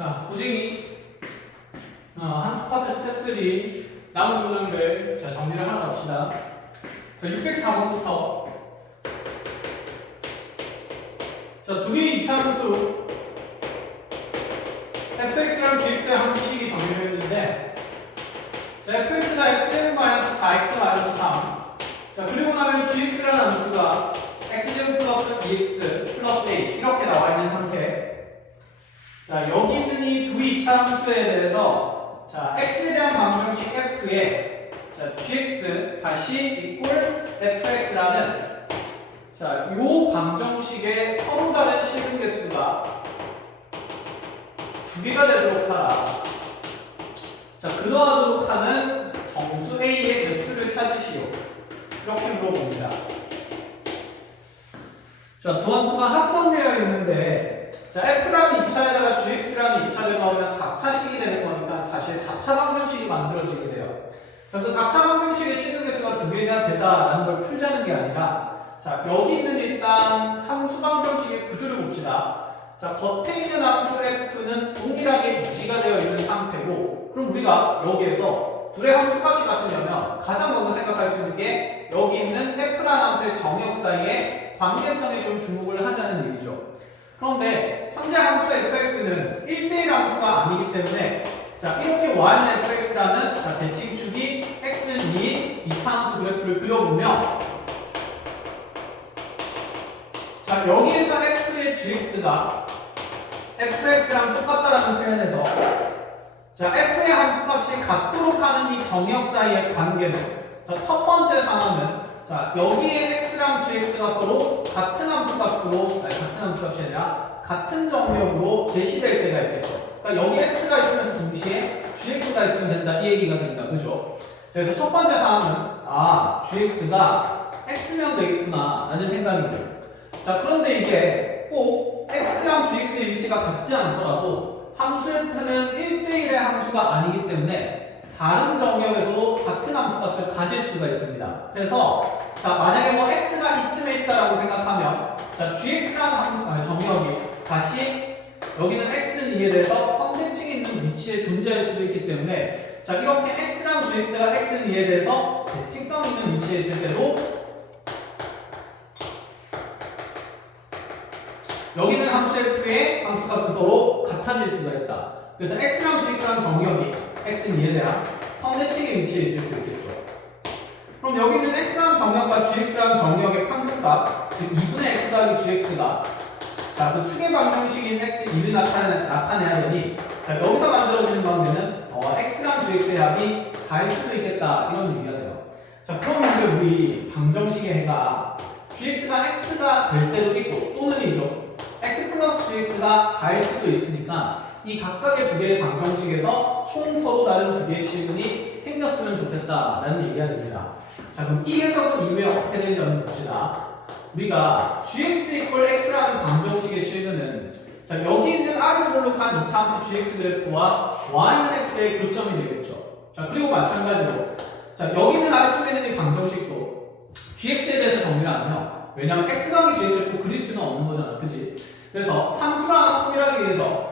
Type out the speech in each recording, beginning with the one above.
자, 고쟁이 함수 파트 스텝 3 남은 문항들 자, 정리를 하나 봅시다. 자, 604번부터 자, 두 개의 이차 함수 fx랑 gx의 함수식이 정리를 했는데 자, fx가 x-4x-3 자, 그리고 나면 gx라는 함수가 x제곱 플러스 2x 플러스 a 이렇게 나와 있는 상태. 자, 여기 있는 이 두 이차 함수에 대해서 자, x에 대한 방정식 f에 자, gx 다시 이꼴 fx라는 자, 요 방정식의 서로 다른 실근 개수가 두 개가 되도록 하라. 자, 그러하도록 하는 정수 A의 개수를 찾으시오. 이렇게 물어봅니다. 자, 두 함수가 합성되어 있는데 자, F라는 2차에다가 GX라는 2차를 넣으면 4차식이 되는 거니까 사실 4차 방정식이 만들어지게 돼요. 자, 그 4차 방정식의 실근 개수가 두 개가 되다라는 걸 풀자는 게 아니라 자, 여기 있는 일단 함수 방정식의 구조를 봅시다. 자, 겉에 있는 함수 F는 동일하게 유지가 되어 있는 상태고 그럼 우리가 여기에서 둘의 함수값이 같으려면 가장 먼저 생각할 수 있는 게 여기 있는 F라는 함수의 정역 사이의 관계성에 좀 주목을 하자는 얘기죠. 그런데 현재 함수 fx는 1대1 함수가 아니기 때문에 자, 이렇게 y는 fx라는 자, 대칭축이 x는 2인 2차 함수 그래프를 그려보면 자, 여기에서 f의 gx가 fx랑 똑같다라는 표현에서 자, f의 함수값이 같도록 하는 이 정역 사이의 관계는 자, 첫 번째 상황은 자, 여기에 x랑 gx가 서로 같은 함수값으로 같은 함수값이 아니라 같은 정역으로 제시될 때가 있겠죠. 그러니까 여기 x가 있으면서 동시에 gx가 있으면 된다 이 얘기가 된다, 그죠? 그래서 첫 번째 상황은 gx가 x면 되겠구나 라는 생각이 들어요. 자, 그런데 이게 꼭 x랑 gx의 위치가 같지 않더라도 함수 f는 1대1의 함수가 아니기 때문에 다른 정역에서도 같은 함수값을 가질 수가 있습니다. 그래서 자, 만약에 뭐 x가 이쯤에 있다라고 생각하면 자, gx라는 함수 정역이 다시 여기는 x는 2에 대해서 선대칭에 있는 위치에 존재할 수도 있기 때문에 자, 이렇게 x랑 gx가 x는 2에 대해서 대칭성 있는 위치에 있을 때도 여기는 함수 f의 함수값은 서로 같아질 수가 있다. 그래서 x랑 gx라는 정역이 x는 2에 대한 선대칭의 위치에 있을 수 있겠죠. 그럼 여기 있는 x라는 정역과 gx라는 정역의 평균값, 즉 2분의 x 더하기 gx가 자, 그 축의 방정식인 x2를 나타내야 되니 자, 여기서 만들어지는 관계는 x랑 gx의 합이 4일 수도 있겠다 이런 얘기가 돼요. 자, 그러면 이제 우리 방정식의 해가 gx가 x가 될 때도 있고 또는이죠. x 플러스 gx가 4일 수도 있으니까 이 각각의 두 개의 방정식에서 총 서로 다른 두 개의 실근이 생겼으면 좋겠다라는 얘기가 됩니다. 자, 그럼 이 해석은 이후에 어떻게 되는지 한번 봅시다. 우리가 gx 이퀄 x라는 방정식의 실근은 자, 여기 있는 r을 볼록한 2차 함수 gx 그래프와 y는 x의 교점이 되겠죠. 자, 그리고 마찬가지로 자, 여기 있는 아래쪽에 있는 이 방정식도 gx에 대해서 정리를 하면 왜냐하면 x 더하기 gx를 꼭 그릴 수는 없는 거잖아, 그치? 그래서 함수를 하나 통일하기 위해서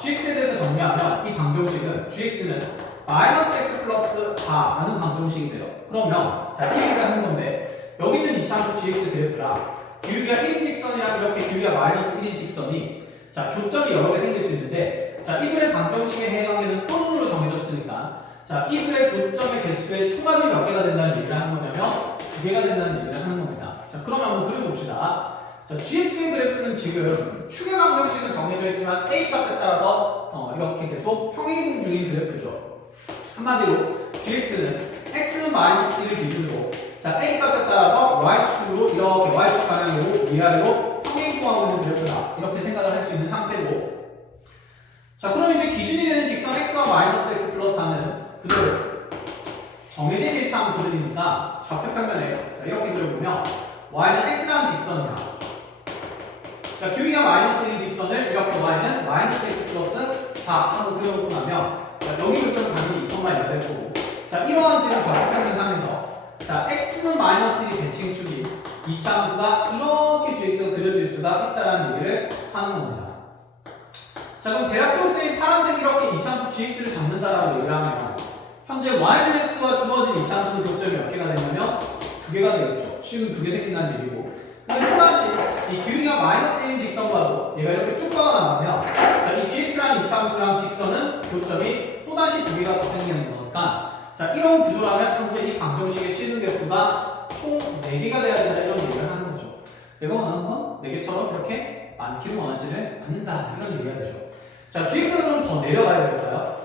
gx에 대해서 정리하면 이 방정식은 gx는 마이너스 x 플러스 4라는 방정식이 돼요. 그러면 자, 이 얘기를 하는 건데 여기 있는 2차 함수 gx 그래프랑 기울기가 1인 직선이랑 이렇게 기울기가 마이너스 1인 직선이 자, 교점이 여러 개 생길 수 있는데 자, 이들의 방정식에 해당하는 또는으로 정해졌으니까 자, 이들의 교점의 개수의 초반이 몇 개가 된다는 얘기를 하는 거냐면 2개가 된다는 얘기를 하는 겁니다. 자, 그럼 한번 그려봅시다. 자, gx의 그래프는 지금 축의 방정식은 정해져 있지만 a 값에 따라서 이렇게 계속 평행 중인 그래프죠. 한마디로 gx는 x는 마이너스 1을 기준으로 자, a 값에 따라서 y축으로 이렇게 y축 방향으로 위아래로 평행이동하고 있는 그래프다 이렇게 생각을 할 수 있는 상태고 자, 그럼 이제 기준이 되는 직선 x와 마이너스 x 플러스 4는 그대로 정해진 1차 함수들이니까 좌표평면에 자, 이렇게 그려보면 y는 x라는 직선이야. 자, 기울기가 마이너스 1인 직선을 이렇게 y는 마이너스 x 플러스 4 하고 그려놓고 나면 자, 여기 교점은 당연히 2,8 될 거고 자, 이러한 지금 좌표평면상에서 자, x는 마이너스 1이 대칭축이 2차 함수가 이렇게 gx가 그려질 수가 있다는 얘기를 하는 겁니다. 자, 그럼 대략적으로 쓰인 파란색 이렇게 이차함수 gx를 잡는다라고 얘기를 하면 현재 y는 x와 주어진 이차함수의 교점이 몇 개가 되냐면 2개가 되겠죠. 식은 2개 생긴다는 얘기고. 근데 또다시 이 길이가 마이너스 1인 직선과도 얘가 이렇게 쭉 뻗어나가면 이 gx랑 이차함수랑 직선은 교점이 또다시 2개가 더 생기는 거니까 자, 이런 구조라면 현재 이 방정식의 실근 개수가 총 4개가 돼야 된다 이런 얘기를 하는 거죠. 내가 원하는 건 4개처럼 이렇게 많기를 원하지를 않는다 이런 얘기가 되죠. 자, gx는 그럼 더 내려가야 될까요?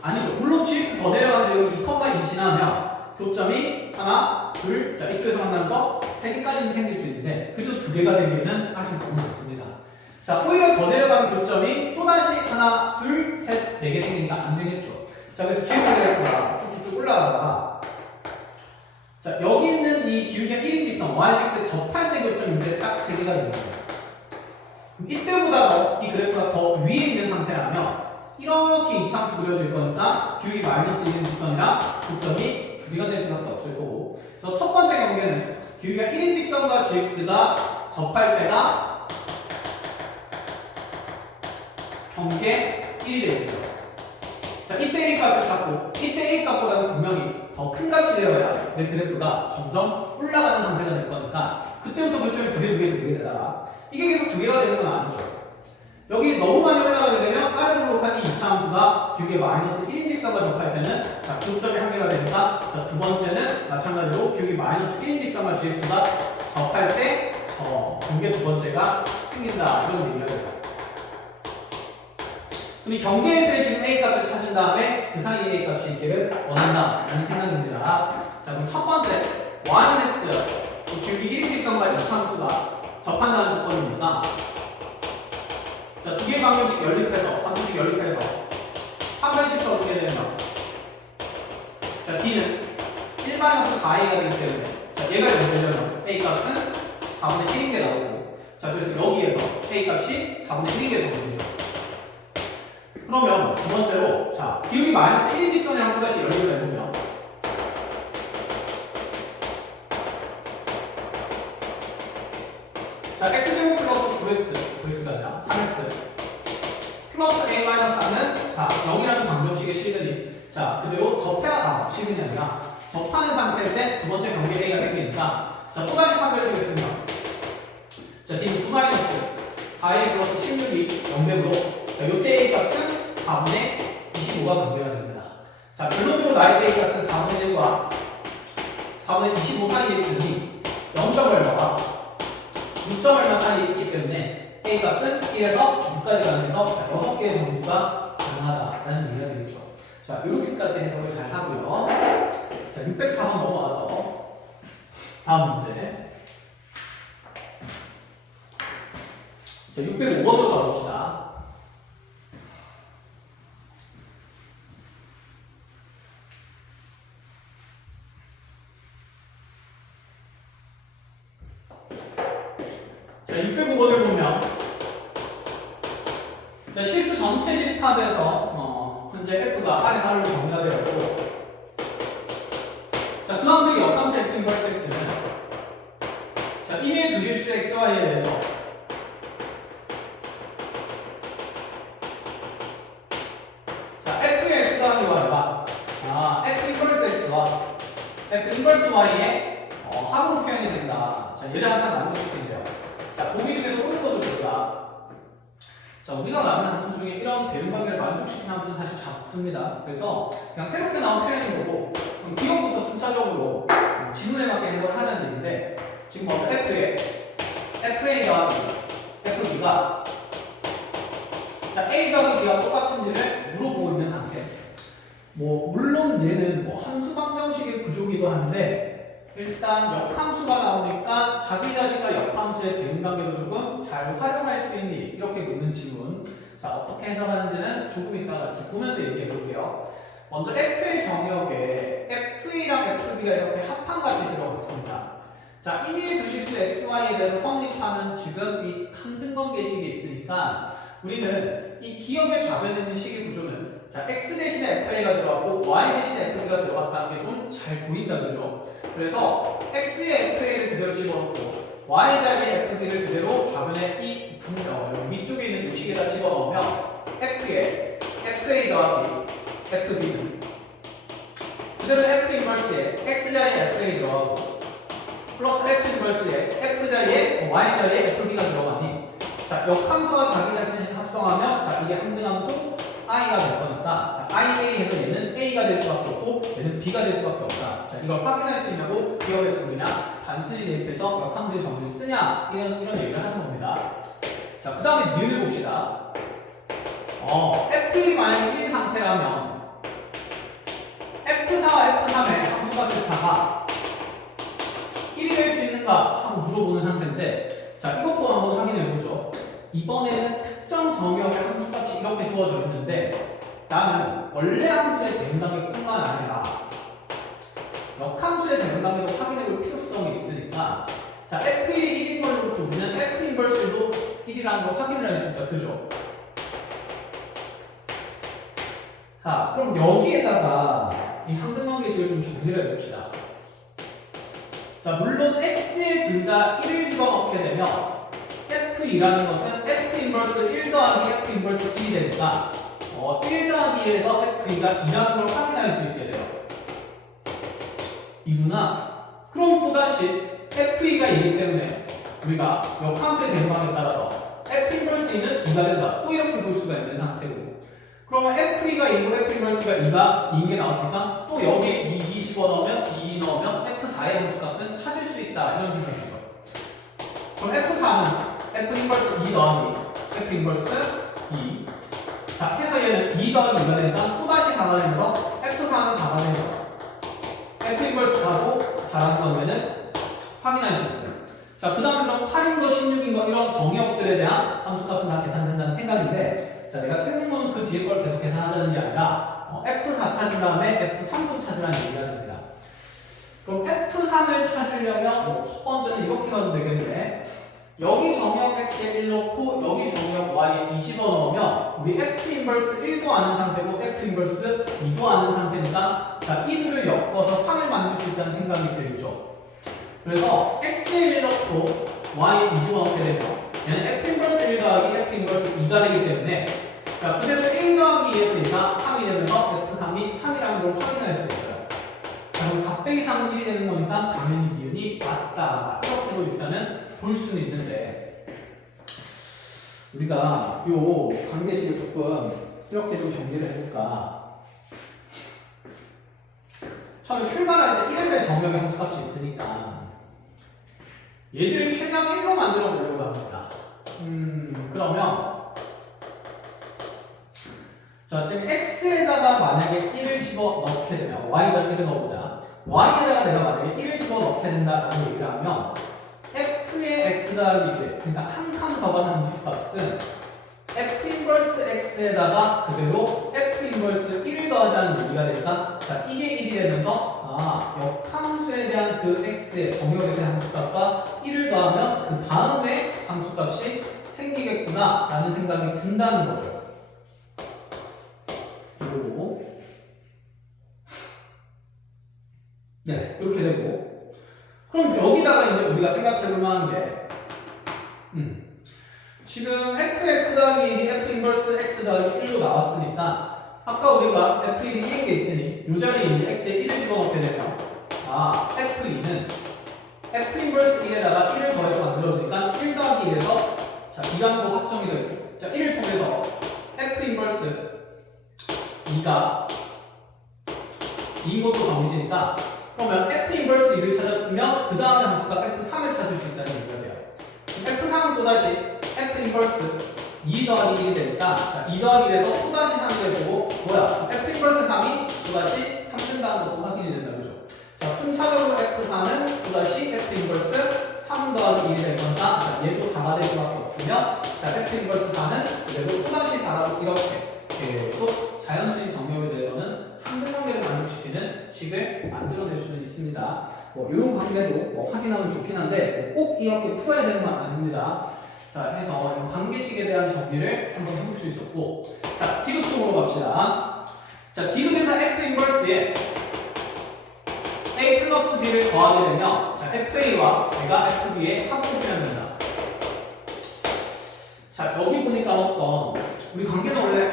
아니죠. 물론 gx 더 내려가면서 여기 2,2 지나면 교점이 하나, 둘, 자 이쪽에서 만나면서 3개까지는 생길 수 있는데 그래도 2개가 되기에는 아직 너무 많습니다. 자, 오히려 더 내려가는 교점이 또다시 하나, 둘, 셋, 4개 생기니까 안 되겠죠. 자, 그래서 gx 그래프가 쭉쭉쭉 올라가다가 자, 여기 있는 이 기울기가 1인 직선 y, x에 접할 때 교점이 이제 딱 3개가 되는 거예요. 그럼 이때보다 이 그래프가 더 위에 있는 상태라면 이렇게 이차함수 그려질 거니까 기울기 마이너스 1인 직선이랑 교점이 2개가 될 수밖에 없을 거고 그래서 첫 번째 경우에는 기울기가 1인 직선과 gx가 접할 때가 경계 1이 되겠죠. 자, 이때 A 값을 찾고 이때 A 값보다는 분명히 더 큰 값이 되어야 내 그래프가 점점 올라가는 상태가 될 거니까 그때부터 교점이 2개 되다가 이게 계속 2개가 되는 건 아니죠. 여기 너무 많이 올라가게 되면 아래로 한 이 이차함수가 기울기 마이너스 1인 직선과 접할 때는 자, 교점이 1개가 되니까 자, 두 번째는 마찬가지로 기울기 마이너스 1인 직선과 gx가 접할 때 경계 두 번째가 생긴다 이런 얘기가 돼요. 그럼 이 경계에서의 지금 A 값을 찾은 다음에 그 사이에 A 값이 있기를 원한다라는 생각입니다. 자, 그럼 첫 번째 y는 x 기울기 1인 직선과 이차함수가 접한다는 조건이니까 자, 2개의 방정식 연립해서 방정식 연립해서 한 번씩 써주게 되면 자, D는 1-4a가 되기 때문에 자, 얘가 이렇게 되려면 A 값은 4분의 1인 게 나오고 자, 그래서 여기에서 A 값이 4분의 1인 게 적어지죠. 그러면 두 번째로 자, 기울기 마이너스 1인 직선이랑 또다시 연립을 해보면 자, x제곱 플러스 9x가 아니라 3x 플러스 a 마이너스 4는 자, 0이라는 방정식의 실근이 자, 그대로 접해야 실근이 아니라 접하는 상태일 때 두 번째 관계 a가 생기니까 자, 또다시 판별식을 쓰면 자, d는 9 마이너스 4a 플러스 16이 0되므로 자, 요때 a 값은 4분의 25가 관계가 됩니다. 자, 결론적으로 나의 a 값은 4분의 1과 4분의 25 사이에 있으니 0점 얼마와 6점 얼마 사이에 있기 때문에 a 값은 1에서 6까지 가면서 6개의 정수가 가능하다라는 얘기가 되겠죠. 자, 이렇게까지 해석을 잘 하고요. 자, 604번 넘어가서 다음 문제. 자, 605번으로 가봅시다. 자, 605번을 보면 자, 실수 전체 집합에서 현재 f가 아래서 아래로 정리가 되었고 자, 그 함수의 역함수 f 인버스 x는 자, 임의의 두 실수 xy에 대해서 자, f의 x 더하기 y가 f 인버스 x와 f 인버스 y의 합으로 표현이 된다. 자, 얘를 항상 만족시킨대요. 자, 보기 중에서 옳은 것을 볼까? 자, 우리가 나오는 함수 중에 이런 대응관계를 만족시키는 함수는 사실 작습니다. 그래서 그냥 새롭게 나온 표현인 거고 기억부터 순차적으로 지문에 맞게 해석을 하자는 얘기인데 지금 먼저 FA가 FB가 자, A 더하기 B가 똑같은지를 물어보고 있는 상태. 물론 얘는 함수 방정식의 구조기도 한데 일단 역함수가 나오니까 자기 자신과 역함수의 대응관계도 조금 잘 활용할 수 있니? 이렇게 묻는 질문. 자, 어떻게 해석하는지는 조금 이따가 쭉 보면서 얘기해 볼게요. 먼저 FA 정역에 FA랑 FB가 이렇게 합한까지 들어갔습니다. 자, 임의의 두 실수 XY에 대해서 성립하는 지금 이 항등관계식이 있으니까 우리는 이 기억에 좌변에 있는 식의 구조는 자, X 대신에 FA가 들어갔고 Y 대신에 FB가 들어갔다는 게 좀 잘 보인다, 그죠? 그래서 X의 FA를 그대로 집어넣고 Y 자리의 FB를 그대로 좌변에 이 위쪽에 있는 유식에다 집어넣으면 F에 FA 더하기 FB는 그대로 F 인버스에 X 자리에 FA 들어가고 플러스 F 인버스에 F 자리에 Y 자리에 FB가 들어가니 자, 역함수와 자기자기 합성하면 자, 이게 함등함수 I가 될 거니까 자, IA 해서 얘는 A가 될 수밖에 없고 얘는 B가 될 수밖에 없다. 자, 이걸 확인할 수 있냐고 기억에서 우리냐 단순히 대입해서 역함수의 정의를 쓰냐 이런 얘기를 하는 겁니다. 자, 그 다음에 니은을 봅시다. F1이 만약에 1인 상태라면 F4와 F3의 함수값의 차가 1이 될 수 있는가 하고 물어보는 상태인데 자, 이것도 한번 확인해보죠. 이번에는 특정 정의역의 함수값이 이렇게 주어져 있는데 나는 원래 함수의 대응관계뿐만 아니라 역함수의 대응관계도 확인해볼 필요성이 있으니까 자, F1이 1인 걸로부터 우리는 F 인버스도 1이라는 걸 확인을 할 수 있다. 그죠? 자, 그럼 여기에다가 이 함등관계식을 좀 정리를 해봅시다. 자, 물론 X에 둘 다 1을 집어넣게 되면 F2라는 것은 F 인버스 1 더하기 F 인버스 1이 되니까 1 더하기 1에서 F2가 2라는 걸 확인할 수 있게 돼요. 이구나. 그럼 또다시 F2가 2이기 때문에 우리가 역함수의 대응관계에 따라서 F 인버스 2는 2가 된다. 또 이렇게 볼 수가 있는 상태고 그러면 F2가 2고 F 인버스가 2가 2인 게 나왔으니까 또 여기 2 집어넣으면 2 넣으면 F4의 함수값은 찾을 수 있다. 이런 생각이죠. 그럼 F4는 F 인버스 2 더하기 F 인버스 2 자, 해서 얘는 2 더하기 2가 되니까 또다시 4가 되면서 F4는 4가 되죠. F 인버스 4고 4라는 건데는 확인할 수 있어요. 자, 그 다음에 그럼 8인 거, 16인 거 이런 정의역들에 대한 함수값은 다 계산된다는 생각인데 자, 내가 찾는 건 그 뒤에 걸 계속 계산하자는 게 아니라 F4 찾은 다음에 F3도 찾으라는 얘기가 됩니다. 그럼 F3을 찾으려면 첫 번째는 이렇게 가도 되겠는데 여기 정의역 X에 1 넣고 여기 정의역 Y에 2 집어넣으면 우리 F 인버스 1도 아는 상태고 F 인버스 2도 아는 상태니까 자, 이 둘을 엮어서 3을 만들 수 있다는 생각이 들죠. 그래서 X에 1 넣고 Y에 2 집어넣게 되면 얘는 F 인버스 1 더하기 F 인버스 2가 되기 때문에 자, 그대로 1 더하기 2에서 얘가 3이 되면서 F3이 3이라는 걸 확인할 수 있어요. 자, 그럼 4 빼기 3은 1이 되는 거니까 당연히 니은이 맞다. 이렇게도 일단은 볼 수는 있는데 우리가 요 관계식을 조금 이렇게 좀 정리를 해볼까. 처음에 출발할 때 1에서의 정의역의 함수값이 있으니까 얘들을 최대한 1로 만들어 보려고 합니다. 그러면 자, 지금 X에다가 만약에 1을 집어넣게 되면 Y에다 1을 넣어보자. Y에다가 내가 만약에 1을 집어넣게 된다는 얘기를 하면 F의 X 더하기 1 그러니까 한 칸 더 가는 함수값은 F 인버스 X에다가 그대로 F 인버스 1을 더하자는 얘기가 되니까 자, 이게 1이 되면서 역함수에 대한 그 X의 정의역에서의 함수값과 1을 더하면 그 다음에 함수값이 생기겠구나 라는 생각이 든다는 거죠. 그리고 네, 이렇게 되고 그럼 여기다가 이제 우리가 생각해볼 만한 게 지금 fx 더하기 1이 f 인버스 x 더하기 1로 나왔으니까 아까 우리가 f1이 1인 게 있으니 이 자리에 이제 x에 1을 집어넣게 되면 f2는 f 인버스 1에다가 1을 더해서 만들어지니까 1 더하기 1에서 자, 이항도 확정이 되고 자, 1을 통해서 f 인버스 2가 2인 것도 정해지니까 그러면 f 인버스 2를 찾았으면 그 다음에 함수가 f3을 찾을 수 있다는 얘기가 돼요. f3은 또다시 f 인버스 2 더하기 1이 되니까 자, 2 더하기 1에서 또다시 3이 되고 뭐야? f 인버스 3이 또다시 3 된다는 것도 확인이 된다. 그죠? 자, 순차적으로 f4는 또다시 f 인버스 3 더하기 1이 될 거니까 자, 얘도 4가 될 수밖에 없으면 자, f 인버스 4는 그래도 또다시 4라고 이렇게 또 자연수인 정의역에 대해서는 함등관계를 만족시키는 식을 만들어낼 수는 있습니다. 이런 관계도 확인하면 좋긴 한데 꼭 이렇게 풀어야 되는 건 아닙니다. 자, 해서 이런 관계식에 대한 정리를 한번 해볼 수 있었고 자, 디귿 쪽으로 갑시다. 자, 디귿에서 f 인버스에 a 플러스 b를 더하게 되면 자, fa와 내가 fb의 합을 표현된다. 따왔던 우리 관계는 원래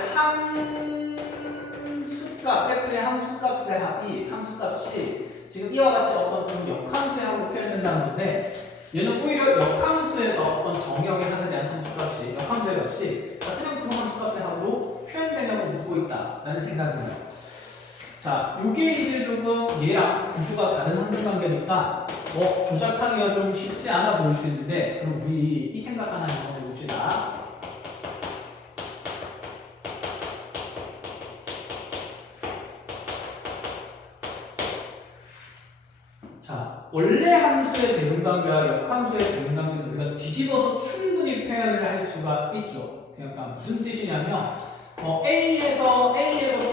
함수값 f의 함수값의 합이 함수값이 지금 이와 같이 어떤 좀 역함수의 합으로 표현된다는 건데 얘는 오히려 역함수에서 어떤 정역의 합에 대한 함수값이 역함수의 값이 같은 형태의 함수값의 합으로 표현되냐고 묻고 있다라는 생각입니다. 자, 요게 이제 조금 얘랑 구조가 다른 함수관계니까 조작하기가 좀 쉽지 않아 보일 수 있는데 그럼 우리 이 생각 하나 한번 해봅시다. 자, 원래 함수의 대응관계와 역함수의 대응관계는 우리가 뒤집어서 충분히 표현을 할 수가 있죠. 그러니까 무슨 뜻이냐면 A에서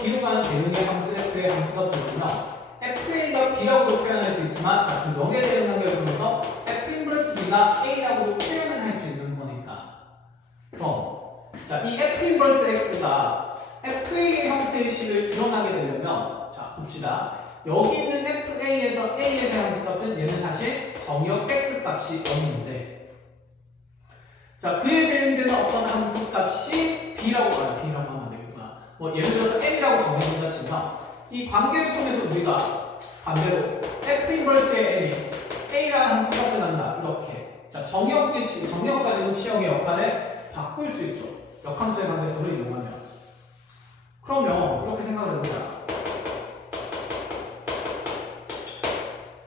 B로 가는 대응의 함수 F의 함수가 들어오면 FA가 B라고 표현할 수 있지만 자, 그 명의 대응관계를 통해서 F 인버스 B가 A라고 표현을 할 수 있는 거니까 그럼 자, 이 F 인버스 X가 FA의 형태의 식을 드러나게 되려면 자, 봅시다. 여기 있는 FA에서 A의 함수값은 얘는 사실 정역 X값이 없는데 자, 그에 대응되는 어떤 함수값이 B라고 하면 되겠구나. 예를 들어서 N이라고 정해진다 치면 이 관계를 통해서 우리가 반대로 F 인버스의 N이 A라는 함수값을 갖는다. 이렇게 자, 정역 가지고 치역의 역할을 바꿀 수 있죠. 역함수의 관계성을 이용하면 그러면 이렇게 생각을 해보자.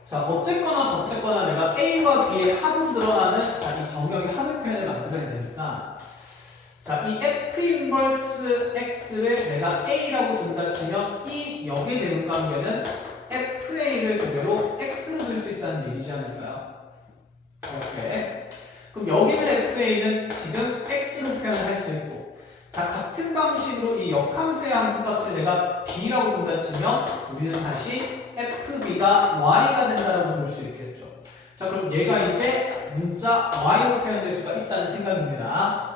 자, 어쨌거나 저쨌거나 내가 A와 B의 합으로 드러나는 자, 이 정역의 합의 표현을 만들어야 되니까 자, 이 F 인버스 X를 내가 A라고 둔다 치면 이 역의 대응관계는 FA를 그대로 X로 둘 수 있다는 얘기지 않을까요? 이렇게 그럼 여기는 FA는 지금 X로 표현을 할 수 있고 자, 같은 방식으로 이 역함수의 함수값을 내가 B라고 둔다 치면 우리는 다시 FB가 Y가 된다고 볼 수 있겠죠. 자, 그럼 얘가 이제 문자 Y로 표현될 수가 있다는 생각입니다.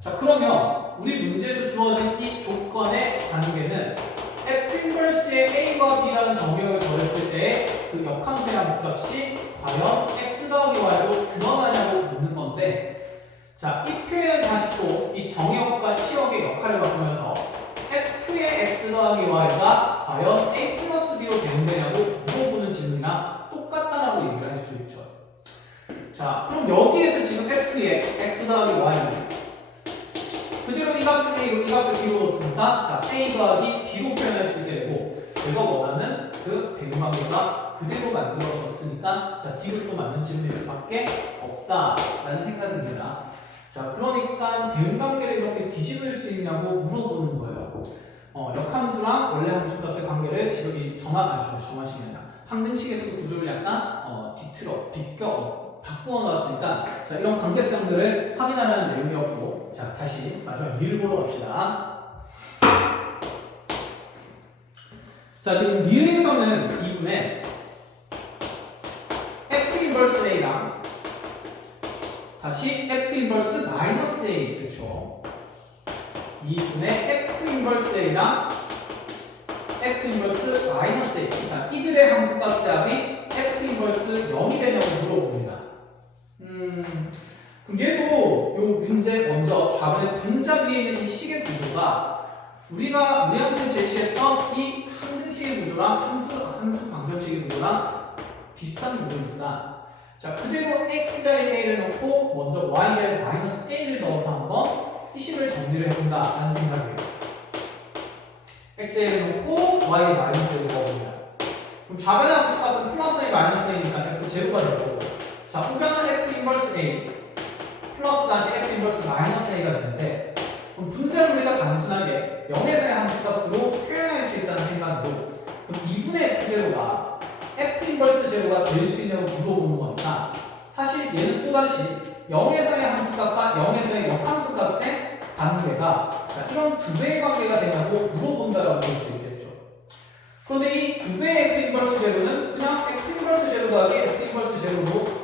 자, 그러면 우리 문제에서 주어진 이 조건의 관계는 F 인버스의 A와 B라는 정역을 더했을 때 그 역함수의 함수값이 과연 X 더하기 Y로 드러나냐고 묻는 건데 자, 이 표현 다시 또 이 정역과 치역의 역할을 바꾸면서 F의 X 더하기 Y가 과연 A 플러스 B로 대응되냐고 물어보는 질문이랑 똑같다라고 얘기를 할 수 있죠. 자, 그럼 여기에서 지금 F의 X 더하기 Y는 그대로 이 값을 A고 이 값을 B로 넣었으니까 자, A 더하기 B로 표현할 수 있게 되고 내가 원하는 그 대응관계가 그대로 만들어졌으니까 자, D를 또 맞는 질문일 수밖에 없다라는 생각입니다. 자, 그러니까 대응관계를 이렇게 뒤집을 수 있냐고 물어보는 거예요. 역함수랑 원래 함수값의 관계를 지금 이 정하식이 아니라 항등식에서도 구조를 약간 바꾸어 놨으니까 자, 이런 관계성들을 확인하라는 내용이었고 자, 다시 마지막 이를 보러 갑시다. 자, 지금 리을에서는 2분의 F 인버스 A랑 다시 F 인버스 마이너스 A 그렇죠. 2분의 F 인버스 A랑 F 인버스 마이너스 A 자, 이들의 함수값의 합이 F 인버스 0이 되냐고 물어봅니다. 그럼 얘도 요 문제 먼저 좌변의 분자 위에 있는 이 식의 구조가 우리한테 제시했던 이 항등식의 구조랑 함수 방정식의 구조랑 비슷한 구조입니다. 자, 그대로 x자리에 a를 넣고 먼저 y자리에 마이너스 a를 넣어서 한번 이 식을 정리를 해본다라는 생각이에요. xa를 넣고 y에 마이너스 a를 넣어봅니다. 그럼 좌변의 함수값은 플러스 a 마이너스 a니까 f 제로가 될 거고 자, 우변은 f 인버스 a 플러스 다시 f 인버스 마이너스 a가 되는데 그럼 분자를 우리가 단순하게 0에서의 함수값으로 표현할 수 있다는 생각으로 그럼 2분의 f0가 f 인버스 제로가 될 수 있냐고 물어보는 거니까 사실 얘는 또다시 0에서의 함수값과 0에서의 역함수값의 관계가 자, 이런 두 배의 관계가 되냐고 물어본다라고 볼 수 있겠죠. 그런데 이 두 배의 f 인버스 제로는 그냥 f 인버스 제로 더하기 f 인버스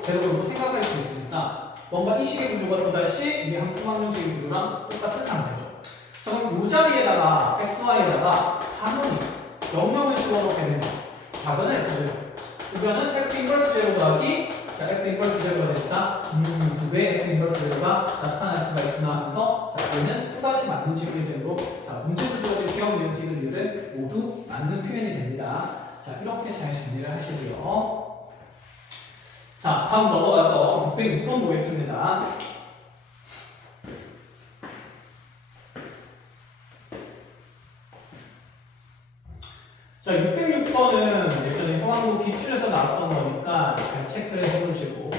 제로로 생각할 수 있으니까 뭔가 이 식의 구조가 또다시 우리 함수방정식의 구조랑 똑같은 상태죠. 자, 그럼 이 자리에다가 xy에다가 단원이 0,0을 집어넣게 되면 답은 F0 우변은 F 인버스 제로 더하기 자, F 인버스 제로가 되니까 두 배의 F 인버스 제로가 나타날 수가 있구나 하면서 얘는 또다시 맞는 표현으로 자, 문제에서 주어진 기억, 니은, 디귿 모두 맞는 표현이 됩니다. 자, 이렇게 잘 정리를 하시고요. 자, 다음 넘어가서 606번 보겠습니다. 자, 606번은 예전에 형광로 기출에서 나왔던 거니까 잘 체크를 해보시고.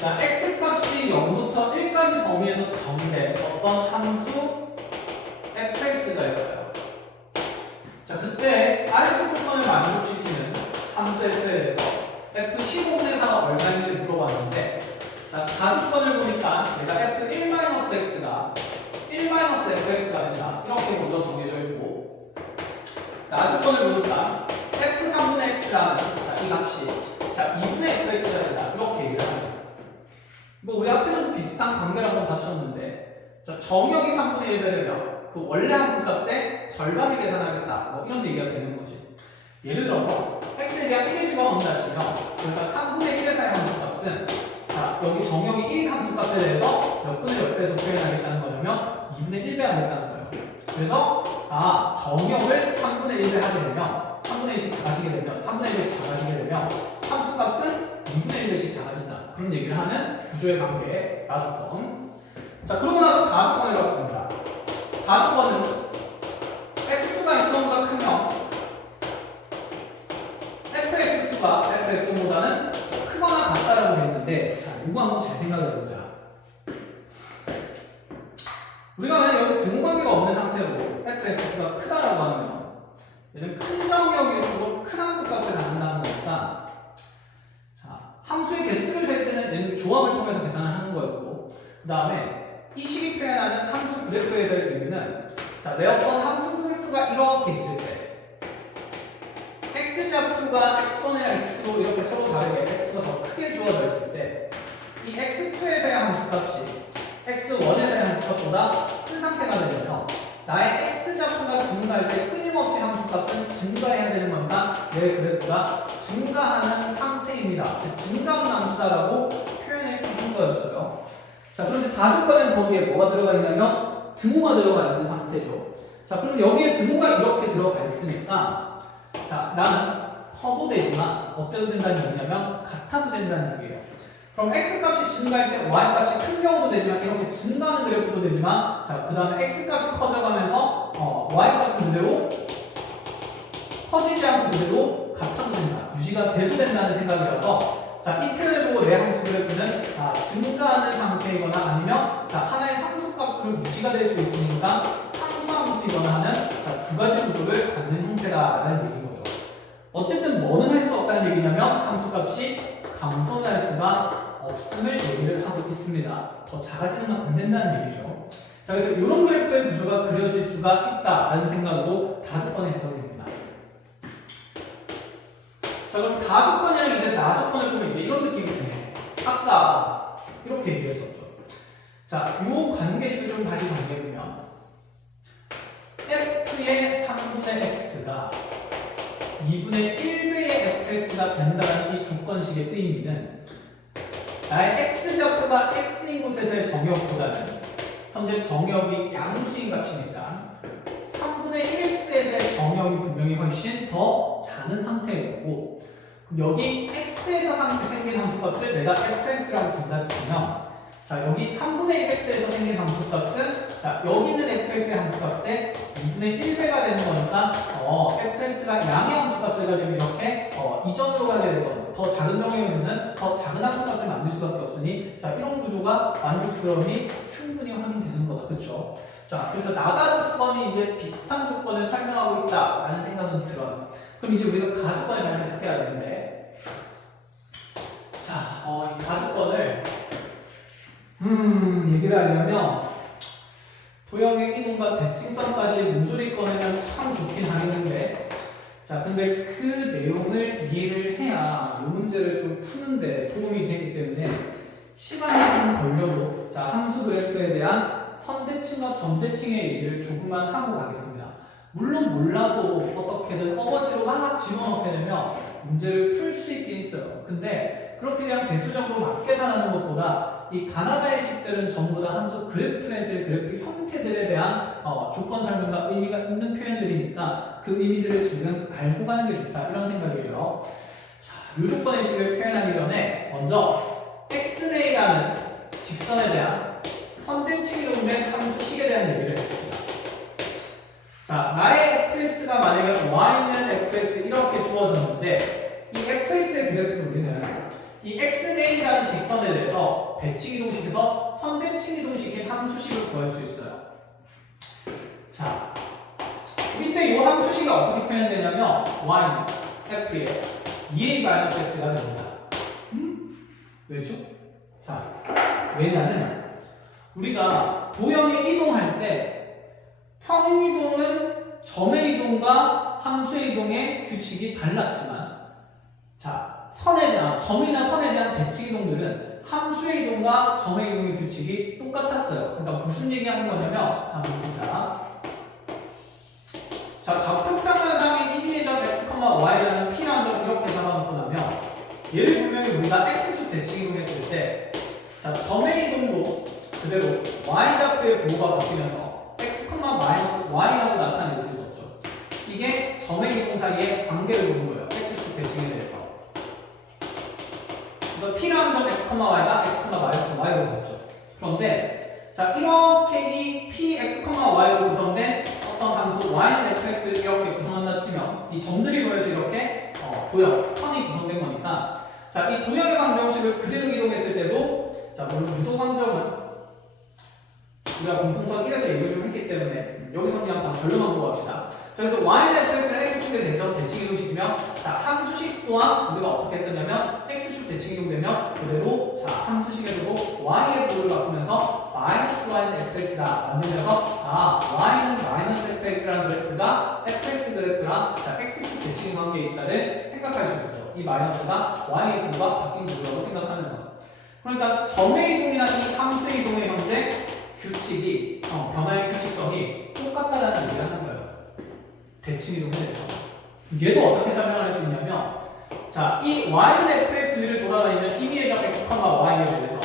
자, x값이 0부터 1까지 범위에서 정의된 어떤 함수 fx가 있어요. 자, 그때 아래쪽 조건을 만족시키는 함수 f에 대해서 f15분의 4가 얼마인지 물어봤는데, 자, 가족권을 보니까 내가 f1-x가 1-fx가 된다. 이렇게 먼저 정해져 있고, 나주권을 보니까 f3분의 x라는 이 값이 자 2분의 fx가 된다. 이렇게 얘기를 합니다. 뭐 우리 앞에서도 비슷한 관계를 한번 다쳤는데, 자, 정역이 3분의 1배 되면 그 원래 함수 값의 절반을 계산하겠다. 뭐 이런 얘기가 되는 거지. 예를 들어서 x에 대한 1을 집어넣는다 치면, 그러니까 3분의 1에서의 함수 값은 자, 여기 정역이 1 함수 값에 대해서 몇 분의 몇 배에서 표현하겠다는 거냐면 2분의 1배 하겠다는 거예요. 그래서 정역을 3분의 1배 하게 되면 3분의 1씩 작아지게 되면 3분의 1배씩 작아지게 되면 함수 값은 2분의 1배씩 작아진다. 그런 얘기를 하는 구조의 관계 가주권. 자, 그러고 나서 가주권을 봤습니다. 가주권은 x2가 x1보다 크면 fx2가 fx1보다는 크거나 같다라고 했는데, 자, 이거 한번 잘 생각을 해보자. 우리가 만약 여기 등관계가 없는 상태로 fx가 크다라고 하면 얘는 큰 정역일수록 큰 함수 값을 갖는다는 거니까, 자, 함수의 개수를 잴 때는 얘는 조합을 통해서 계산을 하는 거였고, 그 다음에 이 식이 표현하는 함수 그래프에서의 의미는, 자, 내 어떤 함수 그래프가 이렇게 있을 때 x좌표가 x1이랑 x2로 이렇게 서로 다르게 x가 더 크게 주어져 있을 때 이 x2에서의 함수 값이 x1에서의 함수 값보다 큰 상태가 되면 나의 x좌표가 증가할 때 끊임없이 함수 값은 증가해야 되는 겁니다. 내 그래프가 증가하는 상태입니다. 즉 증가하는 함수다라고 표현해 준 거였어요. 자, 그런데 가족과는 거기에 뭐가 들어가 있냐면 등호가 들어가 있는 상태죠. 자, 그럼 여기에 등호가 이렇게 들어가 있으니까, 자, 나는 커도 되지만 어때도 된다는 얘기냐면 같아도 된다는 얘기예요. 그럼 x값이 증가할 때 y값이 큰 경우도 되지만 이렇게 증가하는 그래프도 되지만, 자, 그 다음에 x값이 커져가면서 y값은 그대로 커지지 않고 그대로 같아도 된다. 유지가 돼도 된다는 생각이라서, 자, 이 표현을 보고 내 함수 그래프는 증가하는 상태이거나 아니면 자, 하나의 상수값으로 유지가 될 수 있으니까 상수함수이거나 하는 자, 두 가지 구조를 갖는 형태다라는 얘기인 거죠. 어쨌든 뭐는 할 수 없다는 얘기냐면 함수값이 감소할 수가 없음을 얘기를 하고 있습니다. 더 작아지는 건 안 된다는 얘기죠. 자, 그래서 이런 그래프의 구조가 그려질 수가 있다라는 생각으로 다주권의 해석이 됩니다. 자, 그럼 다주권이랑 이제 나주권을 보면 이제 이런 느낌이 드네요. 아까 이렇게 얘기했었죠. 자, 이 관계식을 좀 다시 정리해보면 f의 3분의 x가 2분의 1배의 fx가 된다는 이 조건식의 의미는 나의 x좌표가 x인 곳에서의 정역보다는 현재 정역이 양수인 값이니까 3분의 1x에서의 정역이 분명히 훨씬 더 작은 상태일 거고, 그럼 여기 x에서 생긴 함수값을 내가 fx라고 둔다 치면, 자, 여기 3분의 1x에서 생긴 함수값은 자, 여기 있는 fx의 함수값에 2분의 1배가 되는 거니까 fx가 양의 함수값을 가지고 이렇게 이전으로 가게 되거든. 더 작은 정역에서는 더 작은 함수값을 만들 수밖에 없으니, 자, 이런 구조가 만족스러움이 충분히 확인되는 거다. 그쵸? 자, 그래서 나다 조건이 이제 비슷한 조건을 설명하고 있다라는 생각은 들어요. 그럼 이제 우리가 가조건을 잘 해석해야 되는데, 자, 이 가조건을 얘기를 하려면 도형의 이동과 대칭선까지 모조리 꺼내면 참 좋긴 하겠는데, 자, 근데 그 내용을 이해를 해야 이 문제를 좀 푸는데 도움이 되기 때문에 시간이 좀 걸려도, 자, 함수 그래프에 대한 선대칭과 점대칭의 얘기를 조금만 하고 가겠습니다. 물론 몰라도 어떻게든 어거지로 막 집어넣게 되면 문제를 풀 수 있긴 있어요. 있어요. 근데 그렇게 그냥 배수적으로 맞게 자라는 것보다 이 가나다의 식들은 전부 다 함수 그래프에서의 그래프 형태들에 대한 조건 설명과 의미가 있는 표현들이니까 그 의미들을 지금 알고 가는 게 좋다 이런 생각이에요. 자, 요 조건의 식을 표현하기 전에 먼저 xlay라는 직선에 대한 선대칭이 동된 함수식에 대한 얘기를 해봅시다. 자, 나의 fx가 만약에 y는 fx 이렇게 주어졌는데 이 fx의 그래프를 우리는 이 xlay라는 직선에 대해서 대칭 이동식에서 선대칭 이동식인 함수식을 구할 수 있어요. 자, 이때 이 함수식이 어떻게 표현되냐면 y는 f의 2a-x가 됩니다. 왜죠? 자, 왜냐면 우리가 도형에 이동할 때 평행이동은 점의 이동과 함수의 이동의 규칙이 달랐지만 자, 점이나 선에 대한 대칭 이동들은 함수의 이동과 점의 이동의 규칙이 똑같았어요. 그러니까 무슨 얘기하는 거냐면 자, 한번 보자. 자, 좌표평면상의 이미의 점 x, y라는 p라는 점 이렇게 잡아놓고 나면 얘를 분명히 우리가 x축 대칭 이동했을 때 자, 점의 이동도 그대로 y좌표의 부호가 바뀌면서 y라고 나타낼 수 있었죠. 이게 점의 이동 사이의 관계를 보는 거예요. x축 대칭에 대해서. 그래서 p라는 점 x, y가 x, y로 됐죠. 그런데 자, 이렇게 이 p, x, y로 구성된 어떤 함수 y는 fx를 이렇게 구성한다 치면 이 점들이 모여서 이렇게 도형, 선이 구성된 거니까 자, 이 도형의 방정식을 그대로 이동했을 때도 자, 물론 유도 방정은 우리가 공통성 1에서 얘기를 좀 했기 때문에 여기서 그냥 다 결론만 보고 갑시다. 자, 그래서 y는 fx를 x축에 대해서 대칭 이동시키면 자, 함수식 또한 우리가 어떻게 했었냐면 x축 대칭 이동되면 그대로 자, 함수식에서도 y의 부호를 바꾸면서 마이너스 y는 fx다 만들면서 y는 마이너스 fx라는 그래프가 fx 그래프랑 자, x축 대칭 이동 관계에 있다를 생각할 수 있었죠. 이 마이너스가 y의 부호가 바뀐 구조라고 생각하면서 그러니까 점의 이동이나 이 함수의 이동의 현재 규칙이 변화의 규칙성이 똑같다라는 얘기를 하는 거예요. 대칭 이동을 해요. 얘도 어떻게 설명할 수 있냐면 자, 이 y는 fx 위를 돌아다니는 임의의 점 x, y에 대해서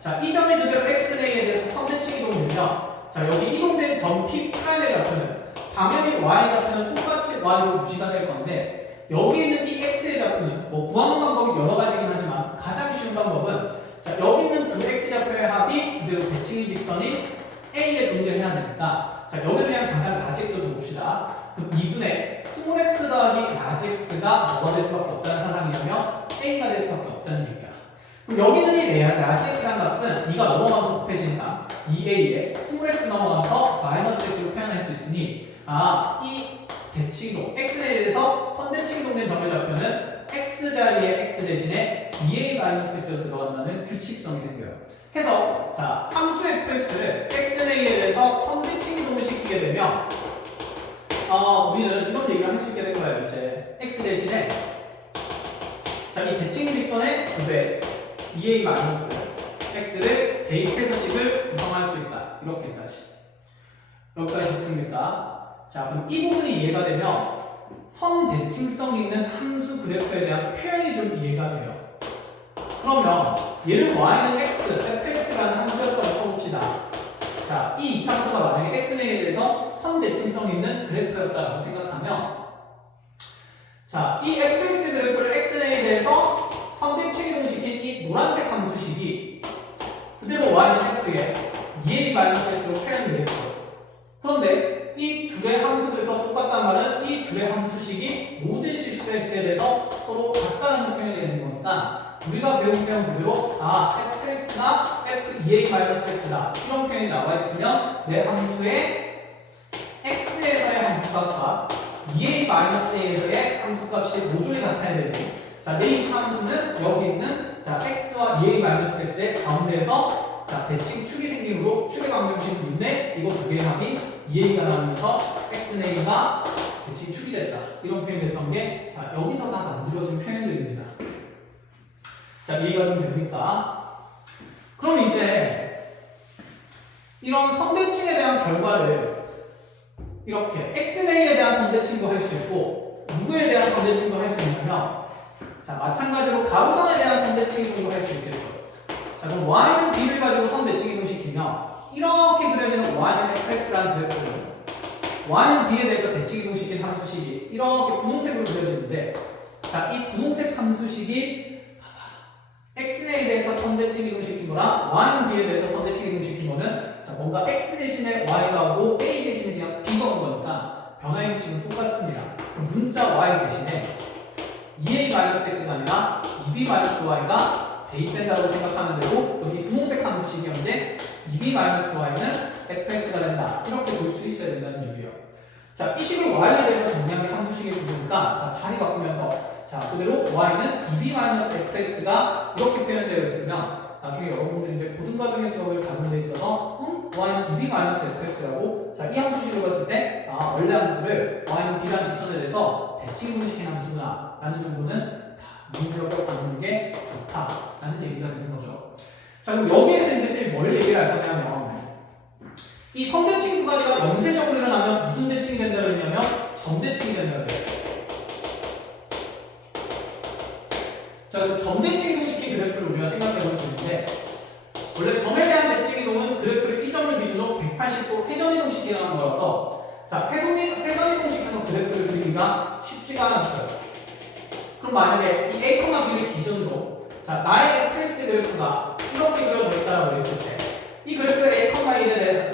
자, 이 점이 그대로 xlay에 대해서 선대칭 이동되면 자, 여기 이동된 점 p 프라임의 좌표는 당연히 y 좌표는 똑같이 y로 유지가 될 건데 여기 있는 이 x의 좌표는 뭐 구하는 방법이 여러 가지긴 하지만 가장 쉬운 방법은 자, 여기 있는 두 x좌표의 합이 그대로 대칭인 직선이 a에 존재해야 되니까 자, 여기를 그냥 잠깐 라지x로 봅시다. 그럼 2분의 스몰 x 더하기 라지 x가 뭐가 될 수밖에 없다는 사상이냐면 a가 될 수밖에 없다는 얘기야. 그럼 여기 있는 이 라지 x라는 값은 2가 넘어가면서 곱해지니까 2a에 스몰 x 넘어가면서 마이너스 x로 표현할 수 있으니 이 대칭이동 x에 대해서 선대칭 이동된 점의 좌표는 x 자리에 x 대신에 2a-x가 들어간다는 규칙성이 생겨요. 해서 자, 함수 fx를 xlay에 대해서 선대칭 이동을 시키게 되면 우리는 이런 얘기를 할 수 있게 될 거예요. 이제 x 대신에 자, 이 대칭 직선의 9배 2a-x를 대입해서식을 구성할 수 있다. 이렇게까지. 여기까지 됐습니까? 자, 그럼 이 부분이 이해가 되면 선대칭성 있는 함수 그래프에 대한 표현이 좀 이해가 돼요. 그러면 얘를 y는 x, fx라는 함수였다고 쳐봅시다. 자, 이 이차함수가 만약에 xlay에 대해서 선대칭성 있는 그래프였다고 생각하면 자, 이 fx 그래프를 xlay에 대해서 선대칭 이동시킨 이 노란색 함수식이 그대로 y는 f에 2a-x로 표현되겠죠. 그런데 이 둘의 함수들과 똑같다는 말은 이 둘의 함수식이 모든 실수 x에 대해서 서로 같다는 표현이 되는 거니까 우리가 배운 표현 그대로 fx가 f2a-x다 이런 표현이 나와 있으면 내 함수의 x에서의 함수값과 2a-a에서의 함수값이 모조리 같아야 되니 자, 내 2차 함수는 여기 있는 자, x와 2a-x의 가운데에서 자, 대칭 축이 생김으로 축의 방정식 분의 이거 두 개의 합이 2a가 나오면서 xlay가 대칭 축이 됐다. 이런 표현이 됐던 게 자, 여기서 다 만들어진 표현들입니다. 자, 이해가 좀 됩니까? 그럼 이제 이런 선대칭에 대한 결과를 이렇게 xlay에 대한 선대칭도 할 수 있고 누구에 대한 선대칭도 할 수 있냐면 자, 마찬가지로 선대칭 이동도 할 수 있겠죠. 자, 그럼 y는 b를 가지고 선대칭 이동시키면 이렇게 그려지는 y는 fx라는 그래프는 y는 b에 대해서 대칭 이동시킨 함수식이 이렇게 분홍색으로 그려지는데, 자, 이 분홍색 함수식이 x에 대해서 선대칭 이동시킨 거랑 y는 b에 대해서 선대칭 이동시킨 거는, 자, 뭔가 x 대신에 y가 오고 a 대신에 그냥 b가 온 거니까 변화의 위치는 똑같습니다. 그럼 문자 y 대신에 2a-x가 아니라 2b-y가 대입된다고 생각하면 되고, 여기 분홍색 함수식이 현재 2b-y는 fx가 된다, 이렇게 볼 수 있어야 된다는 얘기예요. 자, 이 식을 y에 대해서 정리한 게 함수식의 구조니까, 자, 자리 바꾸면서, 자, 그대로 y는 2b-fx가 이렇게 표현되어 있으면 나중에 여러분들이 이제 고등과정의 수업을 가는 데 있어서 y는 2b-fx라고, 자, 이 함수식을 봤을 때 원래 함수를 y는 b라는 직선에 대해서 대칭 이동시킨 함수구나 라는 정도는 다 문제적으로 받는 게 좋다라는 얘기가 되는 거죠. 자, 그럼 여기에서 이제 선생님이 뭘 얘기를 할 거냐면, 이 선대칭 두 가지가 연쇄적으로 일어나면 무슨 대칭이 된다 그러냐면 점대칭이 된다 그래요. 자, 그래서 점대칭 이동시킨 그래프를 우리가 생각해 볼 수 있는데, 원래 점에 대한 대칭 이동은 그래프를 이 점을 기준으로 180도 회전 이동시키라는 거라서, 자, 회전 이동시켜서 그래프를 그리기가 쉽지가 않았어요. 그럼 만약에 이 a, b를 기준으로, 자, 나의 fx 그래프가 이렇게 그려져 있다라고 했을 때, 이 그래프의 a,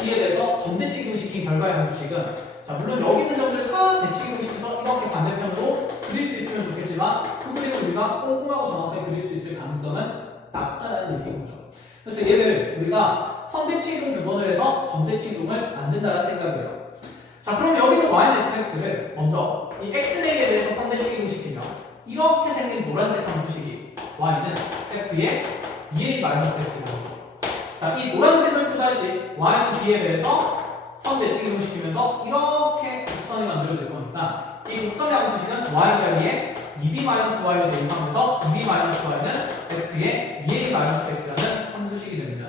b에 대해서 점대칭 이동시킨 결과의 함수식은, 자, 물론 여기 있는 점들 다 대칭 이동시켜서 이렇게 반대편으로 그릴 수 있으면 좋겠지만, 그 그림을 우리가 꼼꼼하고 정확하게 그릴 수 있을 가능성은 낮다는 얘기인 거죠. 그래서 얘를 우리가 선대칭 이동 두 번을 해서 점대칭 이동을 만든다는 생각이에요. 자, 그럼 여기 있는 y는 fx를 먼저 이 x에 대해서 선대칭 이동시키면 이렇게 생긴 노란색 함수식이 y는 f의 2a-x가, 자, 이 노란색을 또다시 y는 b에 대해서 선대칭 이동시키면서 이렇게 곡선이 만들어질 거니까, 이 곡선의 함수식은 y 자리에 2b-y를 대입하면서 2b-y는 f의 2a-x라는 함수식이 됩니다.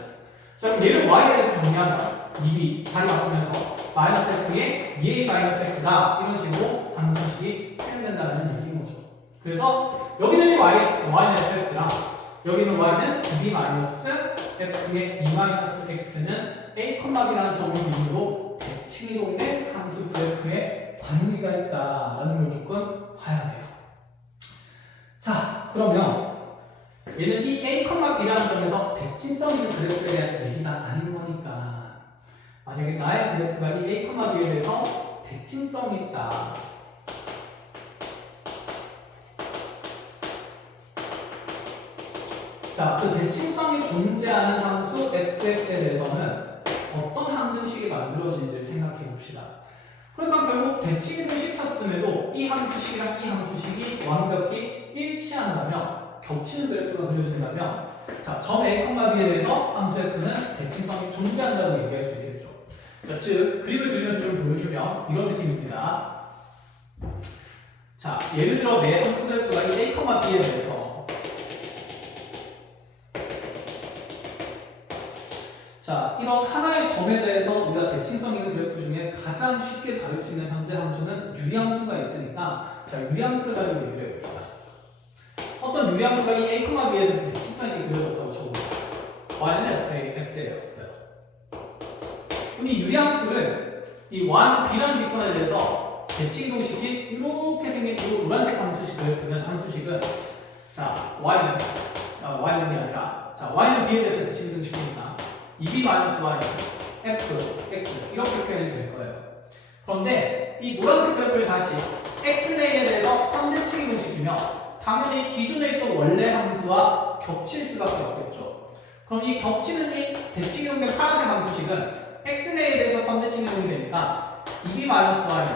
자, 그럼 얘를 y에 대해서 정리하면 2b 자리 바꾸면서 마이너스 f의 2a-x다, 이런 식으로 함수식이 표현된다는 얘기인 거죠. 그래서 여기는 이 y는 fx랑 여기는 y는 2b-f의 2-x는 a, b라는 점을 기준으로 대칭이 동된 함수 그래프에 관계가 있다라는 걸 조금 봐야 돼요. 자, 그러면 얘는 이 a, b라는 점에서 대칭성 있는 그래프에 대한 얘기가 아닌 거니까, 만약에 나의 그래프가 이 a, b에 대해서 대칭성이 있다, 자, 그 대칭성이 존재하는 함수 fx에 대해서는 어떤 함수식이 만들어지는지를 생각해 봅시다. 그러니까 결국 대칭을 시켰음에도 이 함수식이랑 이 함수식이 완벽히 일치한다면, 겹치는 그래프가 그려진다면, 자, 점 a, b에 대해서 함수 f는 대칭성이 존재한다고 얘기할 수 있겠죠. 그러니까 즉, 그림을 그리면서 좀 보여주면 이런 느낌입니다. 자, 예를 들어 내 함수 그래프가 이 a, b에 대해서, 자, 이런 하나의 점에 대해서 우리가 대칭성 있는 그래프 중에 가장 쉽게 다룰 수 있는 현재 함수는 유리함수가 있으니까, 자, 유리함수를 가지고 얘기를 해봅시다. 어떤 유리함수가 이 a, b에 대해서 대칭성 있게 그려졌다고 쳐보세요. y는 x에 없어요. 그럼 이 유리함수를 이 y는 b라는 직선에 대해서 대칭 이동시킨 이렇게 생긴 이 노란색 함수식을 보면, 함수식은, 자, y는 게 아니라, 자, y는 b에 대해서 대칭 이동시키니까 2b-y는 f, x 이렇게 표현이 될 거예요. 그런데 이 노란색 그래프를 다시 x에 대해서 선대칭 이동시키면 당연히 기존에 있던 원래 함수와 겹칠 수밖에 없겠죠. 그럼 이 겹치는 이 대칭 이동된 파란색 함수식은 x에 대해서 선대칭 이동이 되니까 2b-y는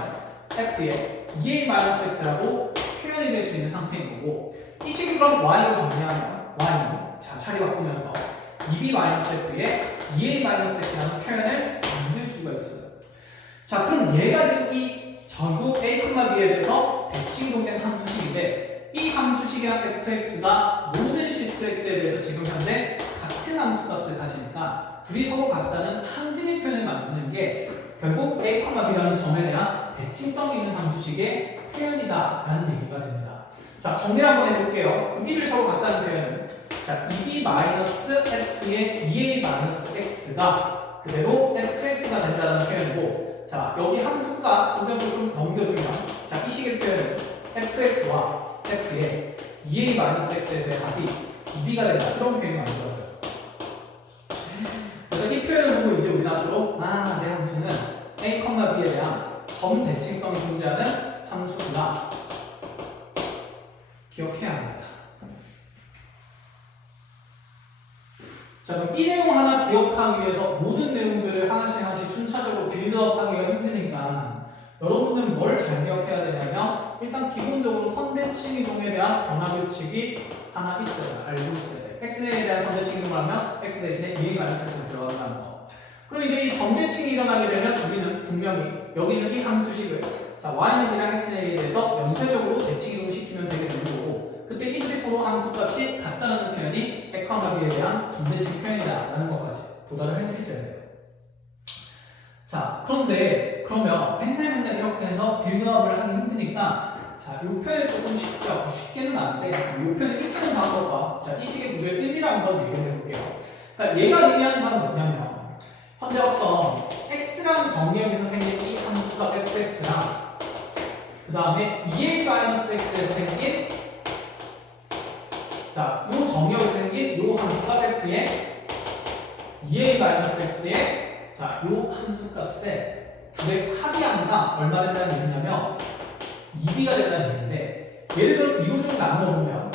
f의 2a-x라고 표현이 될 수 있는 상태인 거고, 이 식을 그럼 y로 정리하면 y는, 자, 자리 바꾸면서 2b-f의 2a-x라는 표현을 만들 수가 있어요. 자, 그럼 얘가 지금 이 전국 a, b에 대해서 대칭 이동된 함수식인데, 이 함수식이랑 fx가 모든 실수 x에 대해서 지금 현재 같은 함수값을 가지니까 둘이 서로 같다는 한 그림 표현을 만드는 게 결국 a, b라는 점에 대한 대칭성 있는 함수식의 표현이다 라는 얘기가 됩니다. 자, 정리를 한번 해볼게요. 그럼 이들 서로 같다는 표현은 자, 2b-f의 2a-x가 그대로 fx가 된다는 표현이고, 자, 여기 함수가 동경도 좀 넘겨주면, 자, 이 식의 표현은 fx와 f의 2a-x에서의 합이 2b가 된다. 그런 표현이 만들어져요. 그래서 이 표현을 보고 이제 우리 앞으로 내 함수는 a, b에 대한 점 대칭성이 존재하는 함수구나. 기억해야 합니다. 자, 그럼 이 내용 하나 기억하기 위해서 모든 내용들을 하나씩 순차적으로 빌드업하기가 힘드니까 여러분들은 뭘 잘 기억해야 되냐면 일단 기본적으로 선대칭 이동에 대한 변화규칙이 하나 있어요. 알고 있어야 돼요. x에 대한 선대칭 이동을 하면 x 대신에 2a-x가 들어간다는 거. 그럼 이제 이 점대칭이 일어나게 되면 우리는 분명히 여기 있는 이 함수식을 자, y는 이랑 x에 대해서 연쇄적으로 대칭 이동을 시키면 되게 되는 거고, 그때 이들이 서로 함수값이 같다는 표현이 백화마비에 대한 점대칭 표현이다라는 것까지 도달을 할 수 있어야 돼요. 자, 그런데 그러면 맨날 이렇게 해서 빌드업을 하기 힘드니까 자, 이 표현을 조금 쉽게는 안 돼. 이 표현을 익히는 방법과 자, 이 식의 구조의 의미를 한번 얘기를 해볼게요. 그러니까 얘가 의미하는 바는 뭐냐면 현재 어떤 x라는 정의역에서 생긴 이 함수가 fx랑 그 다음에 2a-x에서 생긴 자, 요 정의역에서 생긴 요 함수가 f의 2a-x의 자, 요 함수값에 둘의 합이 항상 얼마 된다는 얘기냐면 2b가 된다는 얘기인데, 예를 들어 위로 좀 나눠보면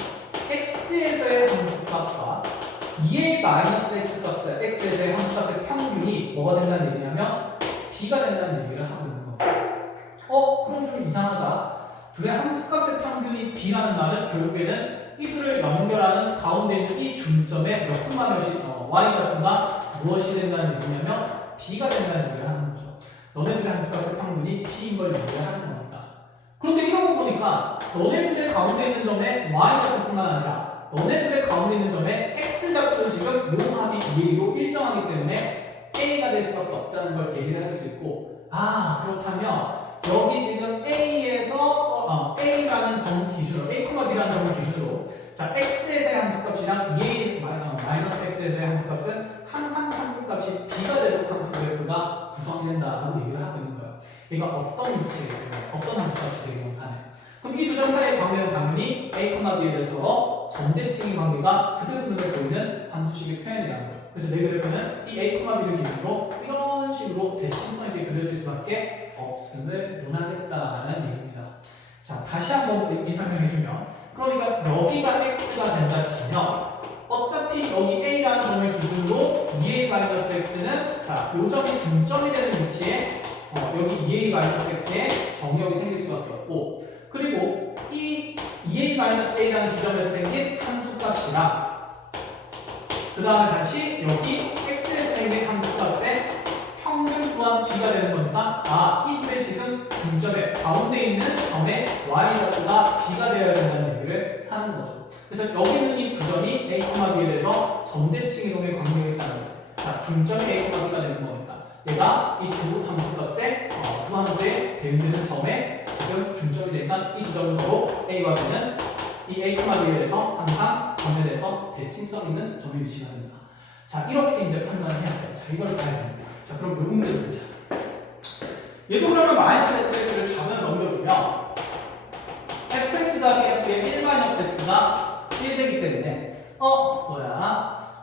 x에서의 함수값과 2a-x 값의 x에서의 함수값의 평균이 뭐가 된다는 얘기냐면 b가 된다는 얘기를 하고 있는 거. 그럼 좀 이상하다. 둘의 함수값의 평균이 b라는 말은 결국에는 이들을 연결하는 가운데 있는 이 중점에 몇 분만 y좌표가 무엇이 된다는 얘기냐면 b가 된다는 얘기를 하는 거죠. 너네들의 함수값의 평균이 b인 걸 얘기를 하는 거니까. 그런데 이러고 보니까 너네들의 가운데 있는 점에 y좌표뿐만 아니라 너네들의 가운데 있는 점에 x좌표도 지금 요 합이 A로 일정하기 때문에 A가 될 수밖에 없다는 걸 얘기를 할 수 있고, 그렇다면 여기 지금 A에서 A라는 점 기준으로 A,B라는 점을 기준으로 자, x에서의 함수값이랑 2a-x에서의 함수값은 항상 평균값이 b가 되도록 함수 그래프가 구성된다라고 얘기를 하고 있는 거예요. 얘가 어떤 위치에 어떤 함수값이 되건 간에. 그럼 이 두 점 사이의 관계는 당연히 a, b에 대해서 점대칭의 관계가 그대로 눈에 보이는 함수식의 표현이라는 거죠. 그래서 내 그래프는 이 a, b를 기준으로 이런 식으로 대칭성 있게 그려질 수밖에 없음을 논하겠다라는 얘기입니다. 자, 다시 한번 의미 설명해주면, 그러니까 여기가 x가 된다 치면 어차피 여기 a라는 점을 기준으로 2a-x는 자, 요 점이 중점이 되는 위치에 여기 2a-x의 정의역이 생길 수밖에 없고, 그리고 이 2a-a라는 지점에서 생긴 함수값이랑 그 다음에 다시 여기 x에서 생긴 함수값의 평균 또한 b가 되는 거니까 이 둘의 지금 중점에 가운데 있는 점의 y좌표가 b가 되어야 된다는 얘기를 하는 거죠. 그래서 여기 있는 이 두 점이 a, b에 대해서 점대칭 이동의 관계가 있다는 거죠. 자, 중점이 a, b가 되는 거니까 얘가 이 두 함수값의 두 함수에 대응되는 점에 지금 중점이 되니까 이 두 점은 서로 a와 b는 이 a, b에 대해서 항상 점에 대해서 대칭성 있는 점의 위치가 됩니다. 자, 이렇게 이제 판단을 해야 돼요. 자, 이걸 봐야 됩니다. 자, 그럼 요 문제를 보자. 얘도 그러면 fx를 좌변을 넘겨주면 fx가 f의 1-x가 1 되기 때문에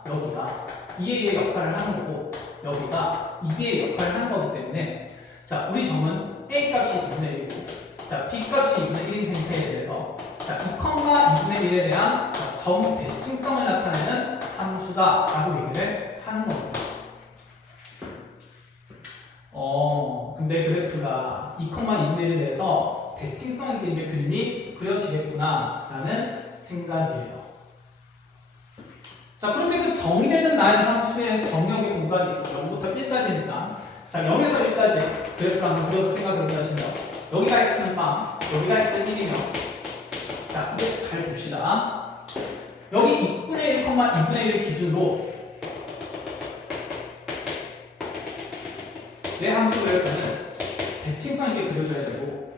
여기가 2a의 역할을 하는 거고 여기가 2b의 역할을 하는 거기 때문에 자, 우리 점은 a 값이 2분의 1이고 자, b 값이 2분의 1인 상태에 대해서 자, 2,2분의 1에 대한 점 대칭성을 나타내는 함수다라고 얘기를 하는 겁니다. 근데 그래프가 2,2분의 1에 대해서 대칭성 있게 이제 그림이 그려지겠구나 라는 생각이에요. 자, 그런데 그 정의되는 나의 함수의 정역의 공간이 0부터 1까지니까 자, 0에서 1까지 그래프를 한번 그려서 생각해 보시면 여기가 x는 빵, 여기가 x는 1이면 자, 이제 잘 봅시다. 여기 2분의 1, 2분의 1을 기준으로 내 함수 그래프는 대칭성 있게 그려줘야 되고,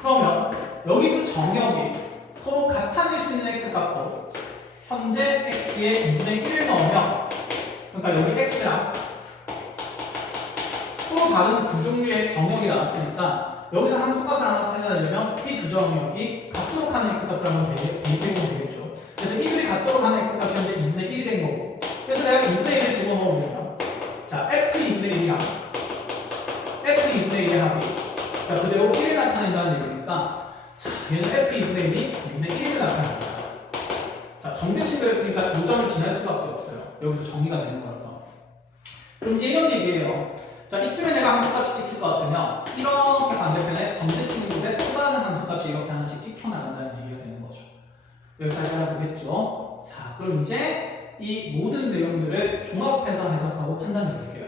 그러면 여기 두 정역이 서로 같아질 수 있는 x 값도 현재 x x에 2분의 1을 넣으면, 그러니까 여기 x랑 서로 다른 두 종류의 정역이 나왔으니까 여기서 함수값을 하나 찾아내려면 이 두 정역이 같도록 하는 x값을 한번 대입해보면 되겠죠. 그래서 이들이 같도록 하는 x값이 현재 2분의 1이 된 거고, 그래서 내가 2분의 1을 집어넣으면 자 f 2분의 1이랑 f 2분의 1의 합이 자 그대로 1을 나타낸다는 얘기니까 자 얘는 f 2분의 1이 2분의 1을 나타냅니다. 자 정대식 그래프니까 이 점을 지날 수밖에 없어요. 여기서 정의가 되는 거라서. 그럼 이제 이런 얘기예요. 자 이쯤에 내가 함수값이 찍힐 것 같으면 이렇게 반대편에 정대칭 곳에 또 다른 함수값이 이렇게 하나씩 찍혀나간다는 얘기가 되는 거죠. 여기까지 알아보겠죠. 자 그럼 이제 이 모든 내용들을 종합해서 해석하고 판단해 볼게요.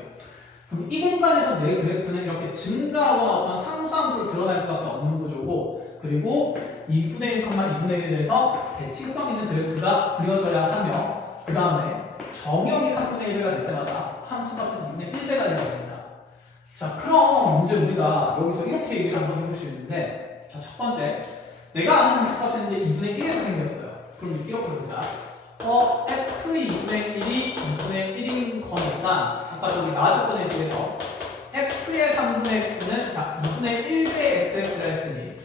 그럼 이 공간에서 내 그래프는 이렇게 증가하거나 어떤 상수함수를 드러낼 수밖에 없는 구조고, 그리고 2분의 1, 2분의 1에서 대칭성 있는 그래프가 그려져야 하며, 그 다음에 정역이 3분의 1배가 될 때마다 함수값은 2분의 1배가 되어야 됩니다. 자 그럼 이제 우리가 여기서 이렇게 얘기를 한번 해볼 수 있는데, 자 첫 번째, 내가 아는 함수값은 이제 2분의 1에서 생겼어요. 그럼 이렇게 보자. f 2분의 1이 2분의 1인 거니까 아까 저기 나왔었던 예식에서 f의 3분의 x는 자 2분의 1배의 fx라 했으니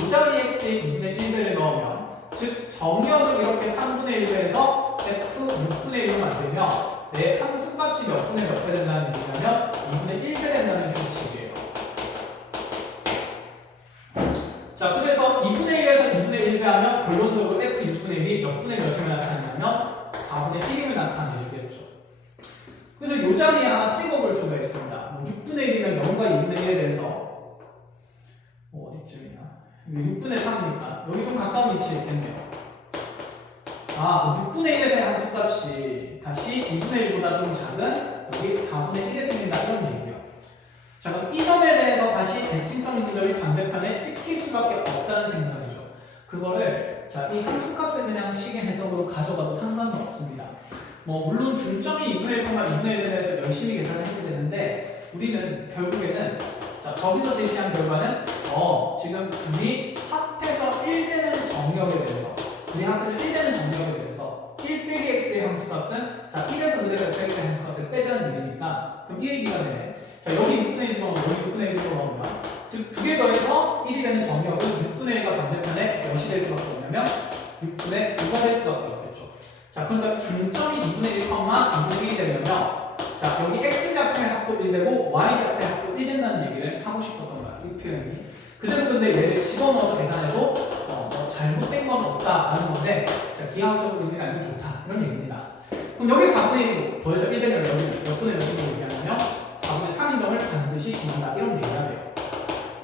요 자리 x에 2분의 1배를 넣으면, 즉 정역을 이렇게 3분의 1배에서 f 6분의 1로 만들면 내 함수값이 몇 분의 몇 배 된다는 얘기냐면 2분의 1배 된다는 규칙이에요. 자 그래서 2분의 1에서 2분의 1배 하면 결론적으로 f 6분의 1이 몇 분의 몇을 나타내냐면 4분의 1임을 나타내 주겠죠. 그래서 이 자리에 하나 찍어볼 수가 있습니다. 뭐 6분의 1이면 0과 2분의 1에 대해서 어디쯤이냐, 6분의 3이니까 여기 좀 가까운 위치에 있겠네요. 아 6분의 1에서의 함수값이 다시 2분의 1보다 좀 작은 여기 4분의 1에 생긴다 이런 얘기예요. 자 그럼 이 점에 대해서 다시 대칭성 있는 점이 반대편에 찍힐 수밖에 없다는 생각이죠. 그거를 자 이 함수값을 그냥 식의 해석으로 가져가도 상관은 없습니다. 뭐 물론 중점이 2분의 1, 2분의 1에 대해서 열심히 계산을 해야 되는데, 우리는 결국에는 자 저기서 제시한 결과는 지금 둘이 합해서 1되는 정역에 대해서, 둘이 합해서 1되는 정역에 대해서 1 빼기 x의 함수값은 자 1에서 그대로 fx의 함수값을 빼자는 얘기니까 그럼 1 얘기가 되네. 자 여기 6분의 1 집어넣으면 여기 6분의 1 집어넣으면 즉 두 개 더해서 1이 되는 정역은 6분의 1과 반대편에 몇이 될 수밖에 없냐면 6분의 5가 될 수밖에 없겠죠. 자 그러니까 중점이 2분의 1, 2분의 1이 되려면 자 여기 x좌표의 합도 1 되고 y좌표의 합도 1 된다는 얘기를 하고 싶었던 거야. 이 표현이 그대로. 근데 얘를 집어넣어서 계산해도 잘못된 건 없다라는 건데, 자, 기하학적으로 의미를 알면 좋다 이런 얘기입니다. 그럼 여기 4분의 1이고 더해서 1 되면 여기 몇 분의 몇으로 얘기하냐면 4분의 3인 점을 반드시 지른다 이런 얘기가 돼요.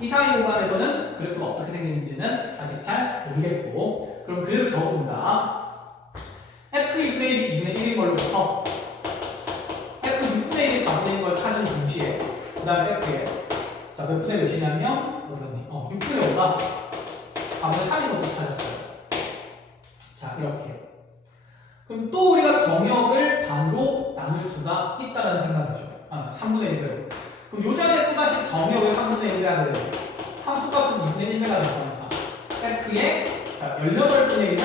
이 사이 공간에서는 그래프가 어떻게 생기는지는 아직 잘 모르겠고, 그럼 그대로 적어본다. f 2분의 1이 2분의 1인 걸로부터 f 6분의 1이 4분의 1인 걸 찾은 동시에 그 다음에 f에 자 몇 분의 몇이냐면 어디갔니? 6분의 5가 4분의 3인 것도 찾았어요. 자 이렇게. 그럼 또 우리가 정역을 반으로 나눌 수가 있다는 생각이죠. 3분의 1배로. 그럼 요 자리에 또다시 정역을 3분의 1배 하게 되면 함수값은 2분의 1배가 될 거니까 f에 자 18분의 1은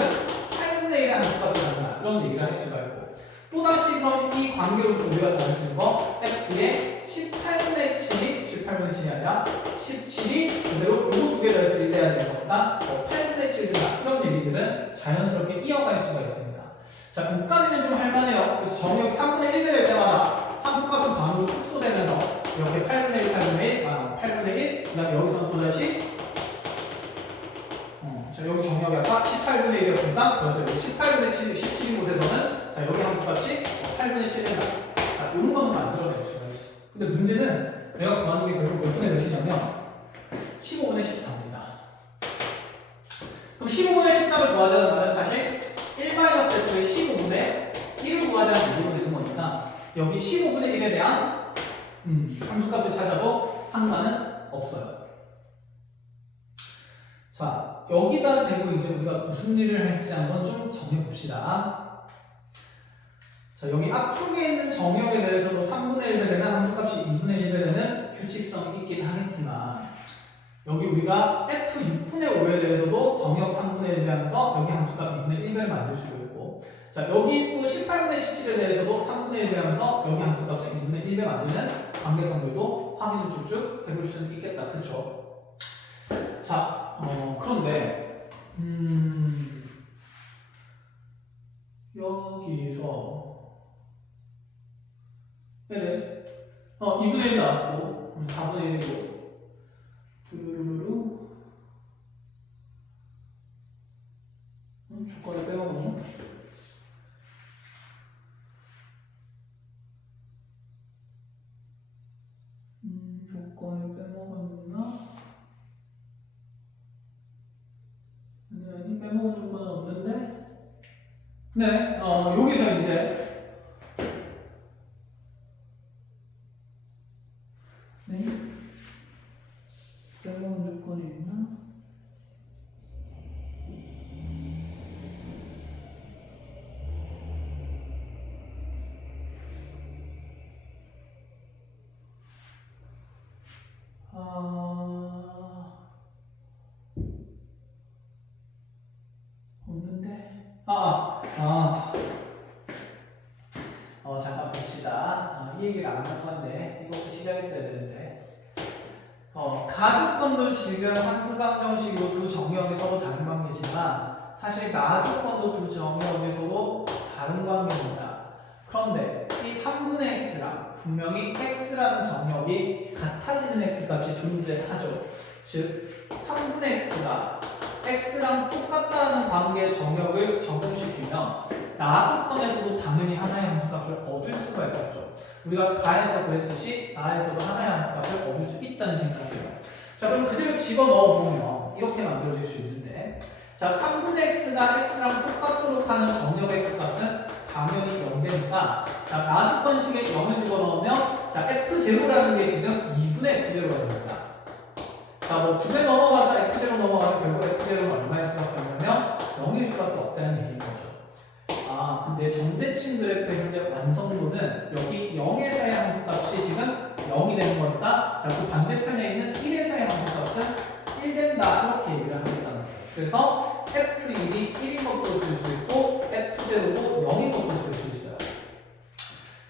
8분의 1의 함수값을 갖는다 이런 얘기를 할 수가 있고, 또다시 그럼 이 관계로부터 우리가 잘 알 수 있는 거 f에 18분의 7이 18분의 7이 아니라 17이 그대로 요 두 개 더해서 1 돼야 되는 것보다 8분의 7 된다 이런 얘기들은 자연스럽게 이어갈 수가 있습니다. 자 여기까지는 좀 할만해요. 그래서 정역 3분의 1배 될 때마다 함수값은 반으로 축소되면서 이렇게 8분의 1, 8분의 1, 8분의 1, 그 다음에 여기서는 또다시 자 여기 정역이 아까 18분의 1이었으니까 그래서 여기 18분의 7, 17인 곳에서는 자 여기 함수값이 8분의 7이 된다. 자 이런 거는 만들어낼 수가 있어. 근데 문제는 내가 구하는 게 결국 몇 분의 몇이냐면 15분의 14입니다. 그럼 15분의 14를 구하자는 거는 사실 1-f의 15분의 1을 구하자는 얘기가 되는 거니까 여기 15분의 1에 대한 함수값을 찾아도 상관은 없어요. 자, 여기다 대고 이제 우리가 무슨 일을 할지 한번 좀 정해봅시다. 자, 여기 앞쪽에 있는 정역에 대해서도 3분의 1배 되면 함수값이 2분의 1배 되는 규칙성이 있긴 하겠지만, 여기 우리가 f 6분의 5에 대해서도 정역 3분의 1배 하면서 여기 함수값 2분의 1배를 만들 수 있고, 되고, 자 여기 또 18분의 17에 대해서도 3분의 1 하면서 여기 함수값을 2분의 1배 만드는 관계성들도 확인을 쭉쭉 해볼 수는 있겠다. 그쵸? 자, 그런데 여기서 네, 2분의 1 나왔고 4분의 1이고 두루루루 조건을 빼먹었나? 조건을 빼먹었나? 아니 빼먹은 조건은 없는데 네, 여기서 이제 네 빼먹은 조건이 있나? 없는데 잠깐 봅시다. 이 얘기를 안 할 건데 이것도 시작했어야 되는데 가주권도 지금 함수방정식으로 두 정의역에서도 다른 관계지만 사실 나주권도 두 정의역에서도 다른 관계입니다. 그런데 이 3분의 x랑 분명히 x라는 정의역이 같아지는 x값이 존재하죠. 즉 3분의 x가 x랑 똑같다는 관계의 정의역을 적용시키면 나주권에서도 당연히 하나의 함수값을 얻을 수가 있겠죠. 우리가 가에서 그랬듯이 나에서도 하나의 함수값을 얻을 수 있다는 생각이에요. 자 그럼 그대로 집어넣어 보면 이렇게 만들어질 수 있는데 자 3분의 x가 x랑 똑같도록 하는 정의역 x값은 당연히 0되니까 자 나주권식에 0을 집어넣으면 자 f0라는 게 지금 2분의 f0가 됩니다. 자 뭐 2배 넘어가서 f0 넘어가면 결국 f0는 얼마일 수밖에 없냐면 0일 수밖에 없다는 얘기인 거죠. 근데 정대칭 그래프 현재 완성도는 여기 0에서의 함수값이 지금 0이 되는 거니까 자 그 반대편에 있는 1에서의 함수값은 1 된다 이렇게 얘기를 하겠다는 거예요. 그래서 f1이 1인 것도 쓸 수 있고 f0도 0인 것도 쓸 수 있어요.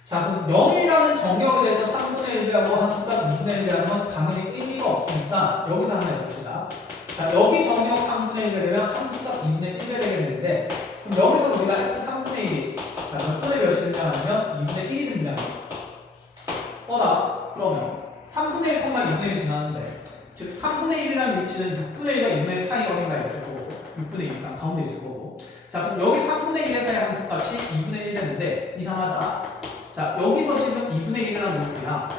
자 그럼 0이라는 정의역에 대해서 3분의 1배하고 함수값 2분의 1배하면 당연히 의미가 없으니까 여기서 하나 해봅시다. 자 여기 정의역 3분의 1배 되면 함수값 2분의 1배 되겠는데 그럼 여기서 우리가 f3분의 1이 자 몇 분의 몇이 등장하면 2분의 1이 등장해요. 그러면 3분의 1, 2분의 1 지났는데 즉 3분의 1이라는 위치는 6분의 1과 2분의 1 사이 어딘가에 있을 거고 6분의 2니까 가운데 있을 거고 자 그럼 여기 3분의 1에서의 함수값이 2분의 1 됐는데 이상하다. 자 여기서 지금 2분의 1이라는 높이랑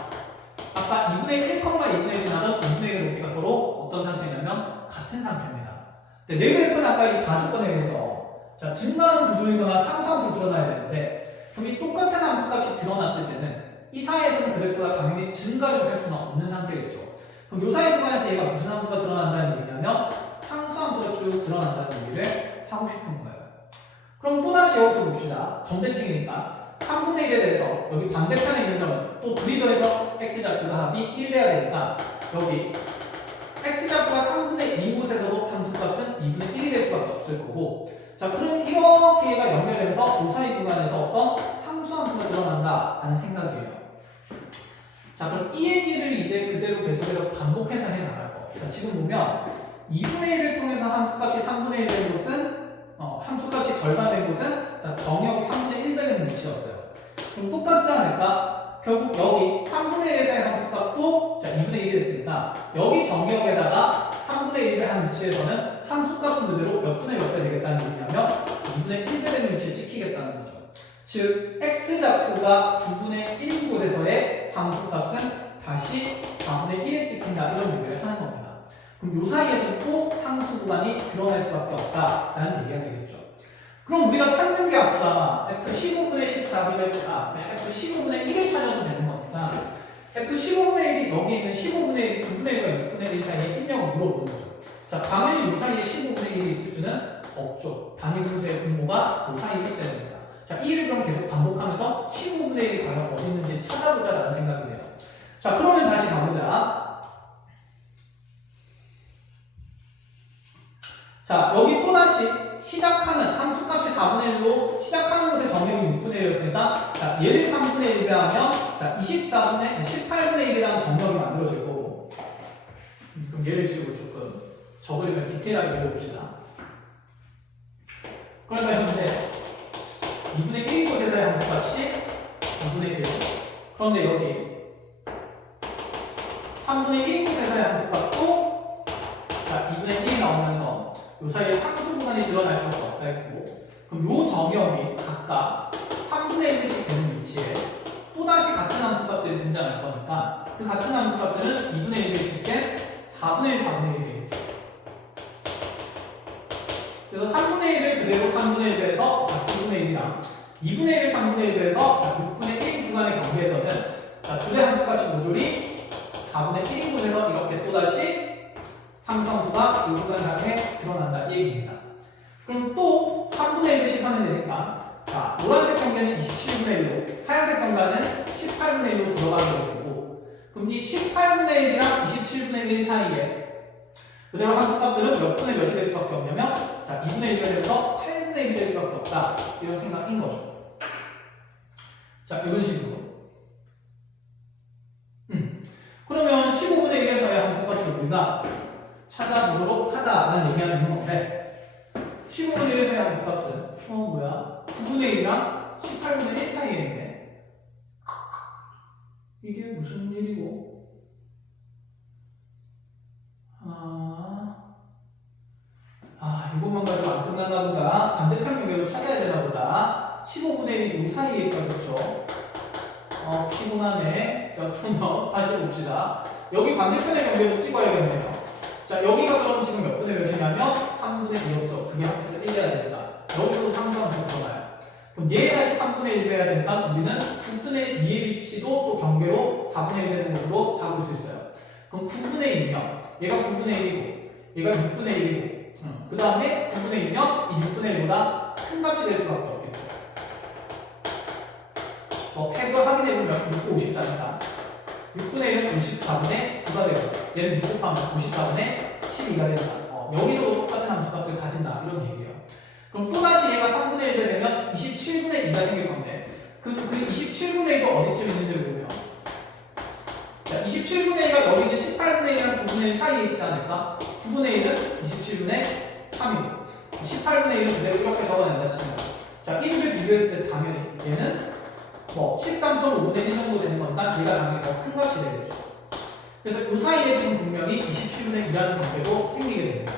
아까 2분의 1, 2분의 1 지나던 2분의 1의 높이가 서로 어떤 상태냐면 같은 상태입니다. 근데 내 그래프는 아까 이 가주권에 의해서 자 증가하는 구조이거나 상수함수로 드러나야 되는데 그럼 이 똑같은 함수값이 드러났을 때는 이 사이에서는 그래프가 당연히 증가를 할 수는 없는 상태겠죠. 그럼 이 사이 구간에서 얘가 무슨 함수가 드러난다는 얘기냐면 상수함수가 쭉 드러난다는 얘기를 하고 싶은 거예요. 그럼 또다시 여기서 봅시다. 정대칭이니까 3분의 1에 대해서 여기 반대편에 있는 점은 또 둘이 더해서 x좌표가 합이 1 돼야 되니까 여기 x좌표가 3분의 2 곳에서도 함수값은 2분의 1이 될 수밖에 없을 거고 자 그럼 이렇게 얘가 연결되면서 그 사이 구간에서 어떤 상수함수가 드러난다 하는 생각이에요. 자 그럼 이 얘기를 이제 그대로 계속해서 반복해서 해나갈 거. 자 지금 보면 2분의 1을 통해서 함수값이 3분의 1 된 곳은 함수값이 절반 된 곳은 자 정의역이 3분의 1배 되는 위치였어요. 그럼 똑같지 않을까? 결국 여기 3분의 1에서의 함수값도 자 2분의 1이 됐으니까 여기 정의역에다가 3분의 1을 한 위치에서는 함수값은 그대로 몇 분의 몇 배 되겠다는 얘기냐면 2분의 1배 되는 위치에 찍히겠다는 거죠. 즉 x좌표가 9분의 1인 곳에서의 함수값은 다시 4분의 1에 찍힌다 이런 얘기를 하는 겁니다. 그럼 이 사이에서 또 상수 구간이 드러날 수밖에 없다라는 얘기가 되겠죠. 그럼 우리가 찾는 게 아까 f15분의 14분의 f15분의 1을 찾아도 되는 거니까 f15분의 1이 여기 있는 15분의 1이 9분의 1과 6분의 1 사이에 있냐고 물어보는 거죠. 자 당연히 이 사이에 15분의 1이 있을 수는 없죠. 단위 분수의 분모가 이 사이에 있어야 됩니다. 자, 이 일을 그럼 계속 반복하면서 15분의 1이 과연 어디 있는지 찾아보자라는 생각이 돼요. 자, 그러면 다시 가보자. 자, 여기 또다시 시작하는 함수 함수값이 4분의 1로 시작하는 곳의 정역이 6분의 1이었으니까 자, 얘를 3분의 1에 하면 자, 18분의 1이라는 정역이 만들어질 거고 그럼 얘를 씌우고 조금 적으려면 디테일하게 배워봅시다. 그러니까 현재 2분의 1인 곳에서의 함수값이 2분의 1 그런데 여기 3분의 1인 곳에서의 함수값도 자, 2분의 1이 나오면서 요 사이에 상수 구간이 드러날 수밖에 없다 했고 그럼 요 정역이 각각 3분의 1씩 되는 위치에 또다시 같은 함수값들이 등장할 거니까 그 같은 함수값들은 2분의 1씩 된 4분의 1, 4분의 1이 되겠죠. 그래서 3분의 1을 그대로 3분의 1에서 9분의 1이랑 2분의 1을 3분의 1에서 6분의 1 구간의 경계에서는 자, 두 대 함수값이 모조리 4분의 1인 곳에서 이렇게 또다시 상수함수가 이 구간 상에 드러난다 이 얘기입니다. 그럼 또 3분의 1씩 하면 되니까 자, 노란색 경계는 27분의 1로 하얀색 경계는 18분의 1로 들어가게 되고 그럼 이 18분의 1이랑 27분의 1 사이에 그대로 함수값들은 몇 분의 몇이 될 수밖에 없냐면 자, 2분의 1이 되면서 8분의 1이 될 수밖에 없다 이런 생각인 거죠. 자, 이런 식으로 그러면 15분의 1에서의 함수값을 우리가 찾아보도록 하자라는 얘기가 되는 건데 15분의 1에서의 함수값은 뭐야? 9분의 1이랑 18분의 1 사이인데 이게 무슨 일이고 이것만 가지고 안 끝났나 보다. 반대편 경계로 찾아야 되나 보다. 15분의 1이 이 사이에 있다 그렇죠? 피곤하네. 자, 그러면 다시 봅시다. 여기 반대편의 경계도 찍어야겠네요. 자, 여기가 그럼 지금 몇 분의 몇이냐면 3분의 2였죠. 그게 합해서 1돼야 되니까. 여기도 상수함수 들어가요. 그럼 얘 다시 3분의 1 해야 되니까 우리는 9분의 2의 위치도 또 경계로 4분의 1 되는 곳으로 잡을 수 있어요. 그럼 9분의 1이면 얘가 9분의 1이고 얘가 6분의 1이고 그 다음에 9분의 2면 이 6분의 1보다 큰 값이 될 수밖에 없겠죠. 팩을 확인해보면 6, 54입니다. 6분의 1은 54분의 9가 되고 얘는 6 곱하면 54분의 12가 됩니다. 여기서도 똑같은 함수값을 가진다 이런 얘기예요. 그럼 또다시 얘가 3분의 1이 되면 27분의 2가 생길 건데 그 27분의 2가 어디쯤 있는지를 보면 자, 27분의 2가 여기는 18분의 1이랑 9분의 1 사이에 있지 않을까? 9분의 1은 27분의 3이고 18분의 1은 그대로 이렇게 적어낸다 치면 자, 1을 비교했을 때 당연히 얘는 13.5분의 1 정도 되는 거니까 얘가 당연히 더 큰 값이 되겠죠. 그래서 이 사이에 지금 분명히 27분의 2라는 관계도 생기게 됩니다.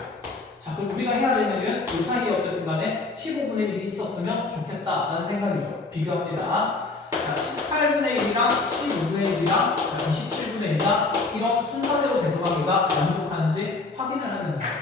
자, 그럼 우리가 해야 되는 일은 이 사이에 어쨌든 간에 15분의 1이 있었으면 좋겠다라는 생각이죠. 비교합니다. 자, 18분의 1이랑 15분의 1이랑 27분의 1과 이런 순서대로 대소관계가 만족하는지 확인을 하는 거예요.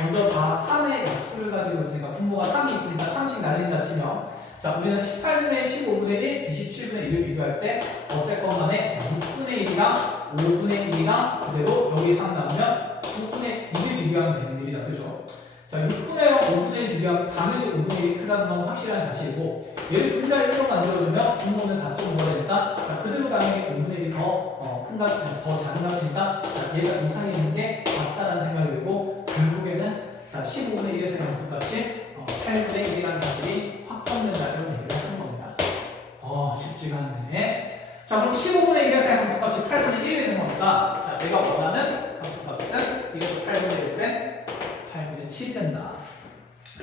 먼저 다 3의 약수를 가지고 있으니까 분모가 3이 있으니까 3씩 날린다 치면 자, 우리는 18분의 1, 15분의 1, 27분의 1을 비교할 때 어쨌건 간에 6분의 1이랑 5분의 1이랑 그대로 여기 3 나오면 9분의 1을 비교하면 되는 일이다. 그죠? 자, 6분의 1과 5분의 1을 비교하면 당연히 5분의 1이 크다는 건 확실한 사실이고 얘를 분자를 1로 만들어주면 분모는 4.5가 되니까 자, 그대로 당연히 5분의 1이 더 큰 값이 더 작은 값이니까 자, 얘가 이 사이에 있는 게 같다라는 생각이 들고 결국에는 자, 15분의 1에서의 함수값이 8분의 1이라는 사실이 확정된다 이런 얘기를 하는 겁니다. 쉽지가 않네. 자, 그럼 15분의 1에서의 함수값이 8분의 1이 되는 겁니다. 자, 내가 원하는 함수값은 이것도 8분의 1에 8분의 7이 된다.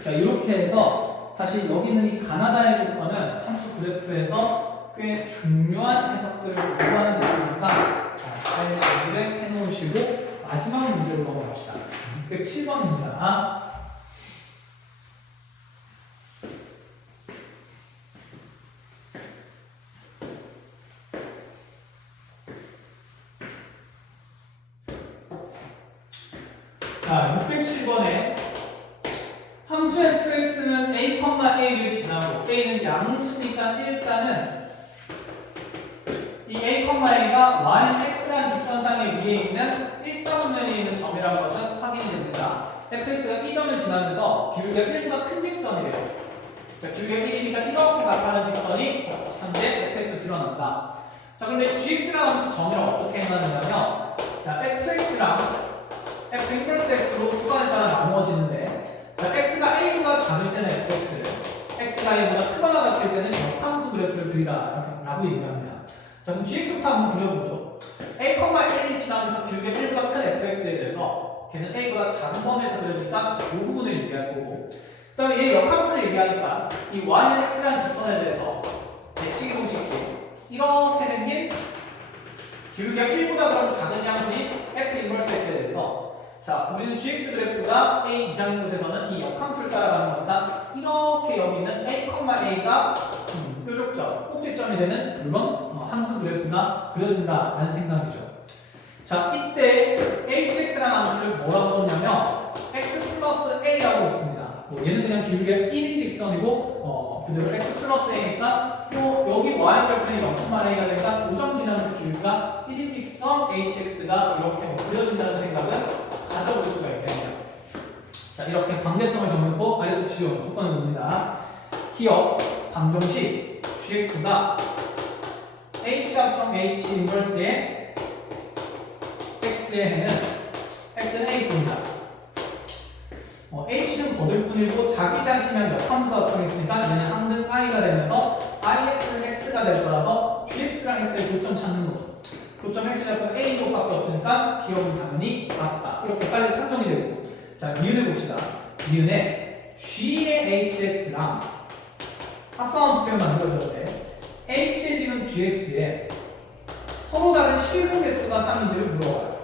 자, 이렇게 해서 사실 여기 있는 이 가나다의 조건은 함수 그래프에서 꽤 중요한 해석들을 요구하는 내용이니까 잘 정리를 해놓으시고 마지막 문제로 넘어갑시다. 607번입니다. 자, 607번에 함수 fx는 a, a를 지나고 a는 양수니까 일단은 이 a, a가 y, x라는 직선상의 위에 있는 일사분면에 있는 점이라는 것은 확인이 됩니다. fx가 이 점을 지나면서 기울기가 1보다 큰 직선이래요. 자, 기울기가 1이니까 이렇게 나타나는 직선이 현재 fx 드러난다. 자, 그런데 gx라는 함수 점을 어떻게 해놨냐면 자, fx랑 f 인버스 x로 구간에 따라 나누어지는데 자, x가 a보다 작을 때는 fx를, x가 a보다 크거나 같을 때는 역함수 그래프를 그리라 라고 얘기를 합니다. 자, 그럼 gx부터 한번 그려보죠. a, 1이 지나면서 기울기 1보다 큰 fx에 대해서 걔는 a보다 작은 범위에서 그려주니까 이 부분을 얘기할 거고, 그 다음에 얘 역함수를 얘기하니까 이 y는 x라는 직선에 대해서 대칭 공식이 이렇게 생긴 기울기가 1보다 그럼 작은 양수인 f 인버스 x에 대해서, 자, 우리는 gx 그래프가 a 이상인 곳에서는 이 역함수를 따라가는 거니까 이렇게 여기 있는 a, a가 뾰족점, 꼭지점이 되는 이런 함수 그래프가 그려진다라는 생각이죠. 자, 이때 hx라는 함수를 뭐라고 하냐면 x 플러스 a라고 있습니다. 얘는 그냥 기울기가 1인 직선이고 그대로 x 플러스 a니까 또 여기 y절편이 0,a가 되니까 5점 지나면서 기울기가 1인 직선 hx가 이렇게 그려진다는 생각은 가져볼 수가 있겠네요. 자, 이렇게 방대성을 정했고 아래에서 지원 조건을 봅니다. 기억 방정식 gx가 h 합성 h 인버스의 x의 해는 x는 a뿐이다. h는 거들 뿐이고 자기 자신이랑 역함수 합성했으니까 얘는 항등 i가 되면서 ix는 x가 될 거라서 gx랑 x의 교점 찾는 거죠. 교점 x가 a 것밖에 없으니까 기억은 당연히 맞다. 이렇게 빨리 판정이 되고, 자, 니은을 봅시다. 니은에 g의 hx랑 합성함수 표현 만들어줘도 돼. h의 지금 gx에 서로 다른 실분 개수가 3인지를 물어봐요.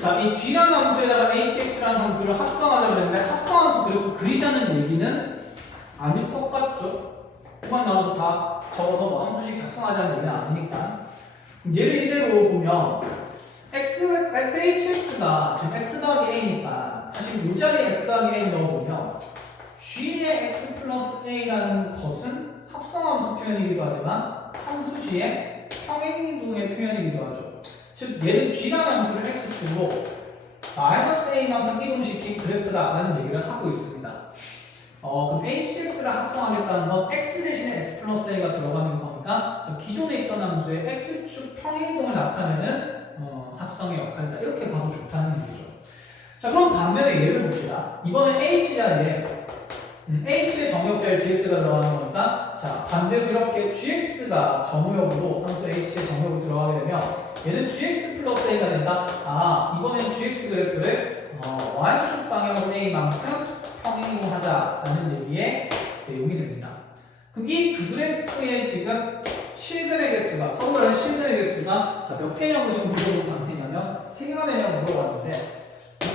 자, 이 g라는 함수에다가 hx라는 함수를 합성하자고 했는데 합성함수 그래프 그리자는 얘기는 아닐 것 같죠? 그만 나와서 다 적어서 뭐 함수식 작성하자는 얘기는 아니니까. 얘를 이대로 보면 fhx가 지금 x 더하기 a니까 사실 이 자리에 x 더하기 a 넣어보면 g의 x 플러스 a라는 것은 합성함수 표현이기도 하지만 함수 g의 평행이동의 표현이기도 하죠. 즉 얘는 g라는 함수를 x축으로 마이너스 a만큼 이동시킨 그래프다라는 얘기를 하고 있습니다. 그럼 hx를 합성하겠다는 건 x 대신에 x 플러스 a가 들어가는 거니까 기존에 있던 함수의 x축 평행이동을 나타내는 합성의 역할이다. 이렇게 봐도 좋다는 얘기죠. 자, 그럼 반면에 얘를 봅시다. 이번에 h 자리에 h의 정역자에 gx가 들어가는 거니까, 자, 반대로 이렇게 gx가 정역으로 함수 h의 정역으로 들어가게 되면 얘는 gx 플러스 a가 된다. 아, 이번에는 gx 그래프를 y축 방향으로 a만큼 평행이동하자라는 얘기의 내용이 됩니다. 그럼 이 두 그래프의 지금 실근의 개수가, 서로 다른 실근의 개수가 몇 개냐고 지금 물어본 상태냐면 3개가 되냐고 물어봤는데,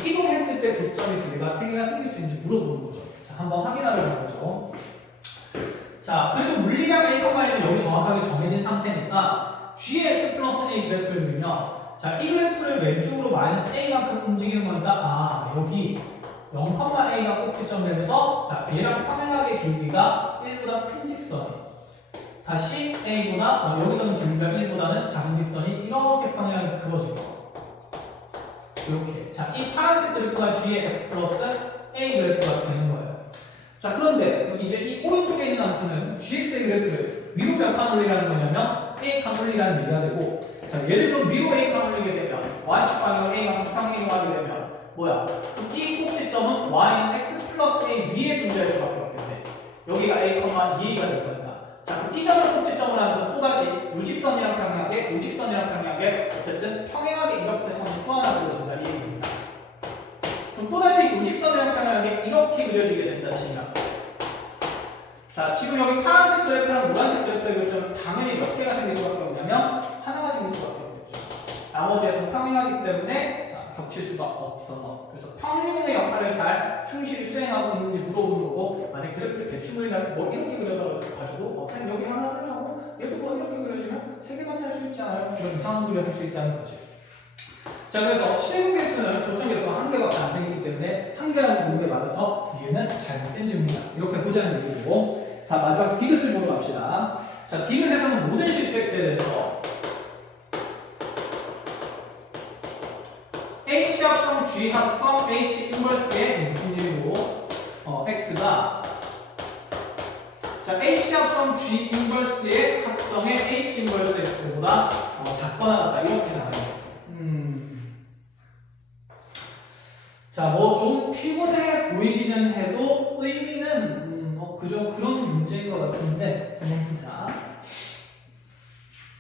이동했을 때 교점이 2개가 3개가 생길 수 있는지 물어보는 거죠. 자, 한번 확인하러 가보죠. 자, 그래도 물리량 a, 1은 여기 정확하게 정해진 상태니까 g의 x 플러스 a 그래프를 그리면, 자, 이 그래프를 왼쪽으로 마이너스 a만큼 움직이는 거니까, 아, 여기 0,a가 꼭지점 되면서, 자, 얘랑 평행하게 기울기가 1보다 큰 직선, 다시 a보다 여기서는 기울기가 1보다는 작은 직선이 이렇게 평행하게 그어집니다. 이렇게. 자, 이 파란색 그래프가 g의 x 플러스 a 그래프가 되는 거예요. 자, 그런데 이제 이 오른쪽에 있는 함수는 gx의 그래프를 위로 몇 칸 올리라는 거냐면 a 칸 올리라는 얘기가 되고, 자, 예를 들어 위로 a 칸 올리게 되면 y축 방향으로 a만큼 평행이동하게 되면 뭐야? 그럼 이 꼭지점은 y는 x 플러스 a 위에 존재할 수밖에 없겠네. 여기가 a, 2가 될 거니까. 자, 그럼 이 점을 꼭지점을 하면서 또다시 우직선이랑 평행하게, 우직선이랑 평행하게, 어쨌든 평행하게 이렇게 선이 또 하나 그려진다 이 얘기입니다. 그럼 또다시 우직선이랑 평행하게 이렇게 그려지게 된다 치면, 자, 지금 여기 파란색 그래프랑 노란색 그래프의 교점은 당연히 몇 개가 생길 수밖에 없냐면 하나가 생길 수밖에 없겠죠. 나머지에서 평행하기 때문에 겹칠 수가 없어서, 그래서 평행의 역할을 잘 충실히 수행하고 있는지 물어보는 거고, 만약 그래프를 대충 그린다면 뭐 이렇게 그려서 가지고 쌤 여기 하나를 하고 얘도 뭐 이렇게 그려주면 3개만 할 수 있지 않아요? 이런 이상한 그림 할 수 있다는 거지. 자, 그래서 실근 개수는 교점 개수가 1개밖에 안 생기기 때문에 1개라는 부분에 맞아서 얘는 잘못된 질문이다. 이렇게 보자는 얘기고, 자, 마지막 디귿을 보러 갑시다. 자, 디귿에서는 모든 실수 x에 대해서 h 합성 g 합성 h 인버스의 무슨 일이고, x가, 자, h 합성 g 인버스의 합성의 h 인버스 x보다 작거나 같다 이렇게 나와요. 자, 뭐 좀 피곤해 보이기는 해도 의미는 그저 그런 문제인 것 같은데 한번 보자.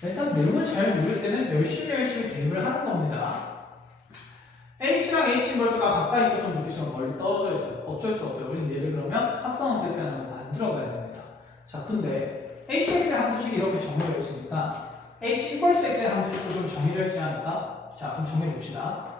일단 내용을 잘 모를 때는 열심히 대응을 하는 겁니다. H랑 H 인버스가 가까이 있었으면 좋겠지만 멀리 떨어져 있어요. 어쩔 수 없어요. 우리는 얘를 그러면 합성함수의 표현을 만들어 봐야 됩니다. 자, 근데 HX의 함수식이 이렇게 정해져 있으니까 H 인버스 X의 함수식도 좀 정해져 있지 않을까? 자, 그럼 정해 봅시다.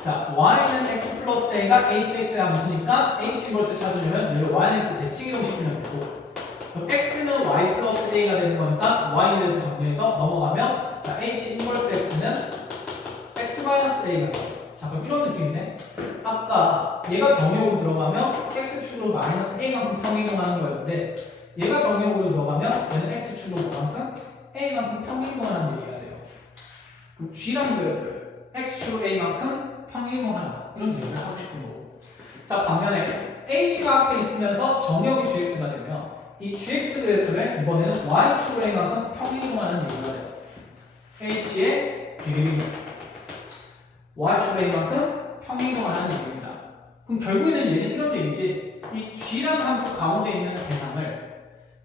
자, y는 x 플러스 a가 hx의 함수니까 h 인버스 찾으려면 얘를 y는 x 대칭 이동시키면 되고, 그럼 x는 y 플러스 a가 되는 거니까 y에 대해서 정리해서 넘어가면, 자, h 인버스 x는 x 마이너스 a가 돼요. 자, 그럼 이런 느낌이네. 아까 얘가 정역으로 들어가면 x축으로 마이너스 a만큼 평이동하는 거였는데, 얘가 정역으로 들어가면 얘는 x축으로 만큼 a만큼 평이동하는 얘기가 돼요. 그럼 g랑 그래프 x축으로 a만큼 평이동하는 이런 얘기를 하고 싶은 거고. 자, 반면에 h가 앞에 있으면서 정역이 gx가 되면 이 gx 그래프를 이번에는 y축으로 a만큼 평이동하는 얘기가 돼요. h의 뒤를 y축으로 a만큼 평이동하는 얘기입니다. 그럼 결국에는 얘는 이런 얘기지. 이 g라는 함수 가운데 있는 대상을,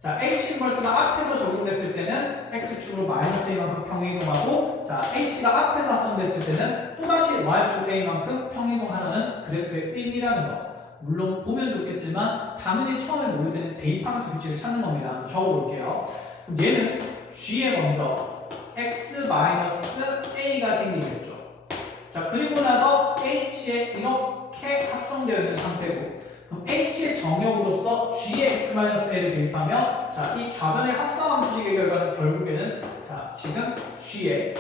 자, h 인버스가 앞에서 적용됐을 때는 x축으로 마이너스 a만큼 평이동하고, 자, h가 앞에서 합성됐을 때는 또다시 y축 a만큼 평이동하라는 그래프의 의미라는 거. 물론 보면 좋겠지만 당연히 처음에 모를 때는 대입함수 규칙을 찾는 겁니다. 적어볼게요. 그럼 얘는 g에 먼저 x 마이너스 a가 생기겠죠. 자, 그리고 나서 h에 이렇게 합성되어 있는 상태고, 그럼 h의 정역으로서 g의 x-a를 대입하면, 자, 이 좌변의 합성함수식의 결과는 결국에는, 자, 지금 g의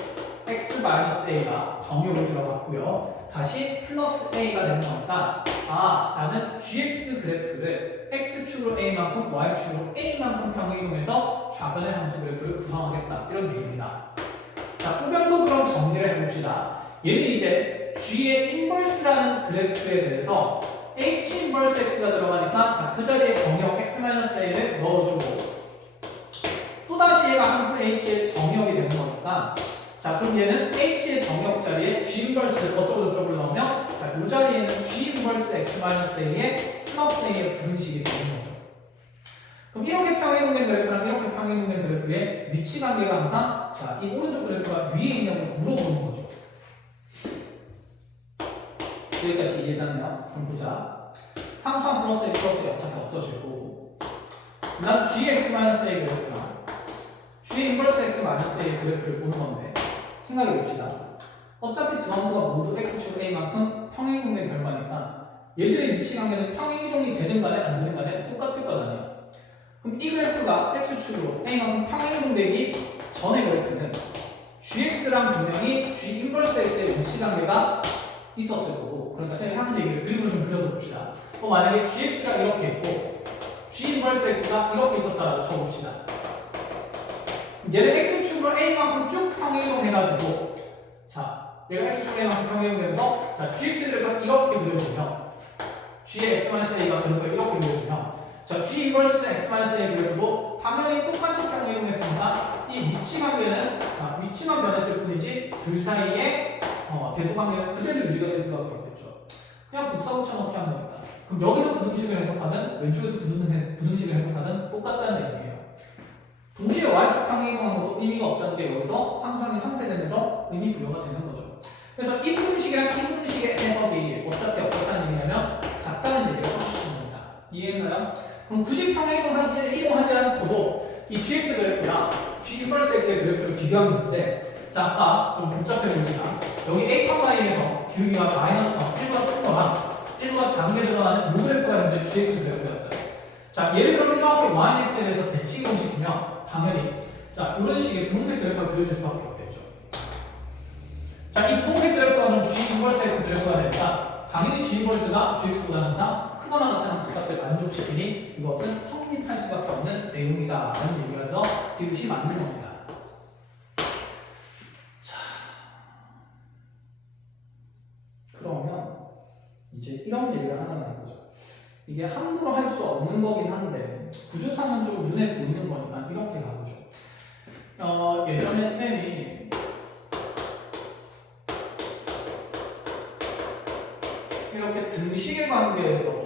x-a가 정역으로 들어갔고요. 다시 플러스 a가 되는 거니까, 아, 나는 gx 그래프를 x축으로 a만큼 y축으로 a만큼 평이동해서 좌변의 함수 그래프를 구성하겠다, 이런 얘기입니다. 자, 후변도 그럼 정리를 해봅시다. 얘는 이제 g의 인버스라는 그래프에 대해서 h 인버스 x가 들어가니까, 자, 그 자리에 정역 x-a를 넣어주고, 또다시 얘가 함수 h의 정역이 되는 거니까, 자, 그럼 얘는 h의 정역 자리에 g 인버스 어쩌고저쩌고를 넣으면, 자, 이 자리에는 g 인버스 x-a의 플러스 a의 부등식이 되는 거죠. 그럼 이렇게 평행동된 그래프랑 이렇게 평행동된 그래프의 위치 관계가 항상, 자, 이 오른쪽 그래프가 위에 있냐고 물어보는 거죠. 여기까지 이해되나요? 그럼 보자. 3, 3 플러스 1 플러스 1 어차피 없어질 거고, 난 gx-a 그래프랑 g 인버스 x-a 그래프를 보는 건데, 생각해 봅시다. 어차피 두 함수가 모두 x축 a만큼 평행이동된 결과니까 얘들의 위치 관계는 평행이동이 되든 간에 안 되든 간에 똑같을 것 아니야. 그럼 이 그래프가 x축으로 a만큼 평행이동되기 전의 그래프는 gx랑 분명히 g 인버스 x의 위치 관계가 있었을 거고, 그러니까 쌤이 하는 얘기를 그림으로 좀 그려서 봅시다. 만약에 gx가 이렇게 있고 g 인버스 x가 이렇게 있었다라고 쳐봅시다. 얘를 x축으로 a만큼 쭉 평행이동해가지고, 자, 얘가 x축 a만큼 평행이동되면서, 자, gx를 이렇게 그려주면 g의 x-a가 그래프가 이렇게 그려주면, 자, g 인버스 x-a 그래프도 당연히 똑같이 평행이동했으니까 이 위치 관계는, 자, 위치만 변했을 뿐이지 둘 사이에 대소 관계는 그대로 유지가 될 수밖에 없겠죠. 그냥 복사 붙여넣기 하는 거니까. 그럼 여기서 부등식을 해석하든 왼쪽에서 부등식을 해석하든 똑같다는 얘기예요. 동시에 y축 평행이동하는 것도 의미가 없다는 게 여기서 상상이 상쇄되면서 의미 부여가 되는 거죠. 그래서 이 부등식이랑 이 부등식의 해석이 어차피 어떻다는 얘기냐면 같다는 얘기를 하고 싶은 겁니다. 이해했나요? 그럼 굳이 평행이동하지 않고도 이 gx 그래프랑 g 인버스 x의 그래프를 비교하면 되는데, 자, 아까 좀 복잡해 보이지만 여기 a, e에서 기울기가 마이너스 1보다 큰 거랑 1보다 작은 게 들어가는 이 그래프가 현재 gx 그래프였어요. 자, 얘를 그럼 이렇게 y, x에 대해서 대칭이동시키면 당연히, 자, 이런 식의 분홍색 그래프가 그려질 수밖에 없겠죠. 자, 이 분홍색 그래프가 그럼 g 인버스 x 그래프가 되니까 당연히 g 인버스가 gx보다 항상 크거나 같은 함수값을 만족시키니 이것은 성립할 수밖에 없는 내용이다 라는 얘기가 돼서 디귿이 맞는 겁니다. 자, 그러면 이제 이런 얘기가 하나 나는 거죠. 이게 함부로 할 수 없는 거긴 한데 구조상은 좀 눈에 보이는 거니까 이렇게 가보죠. 예전에 쌤이 이렇게 등식의 관계에서도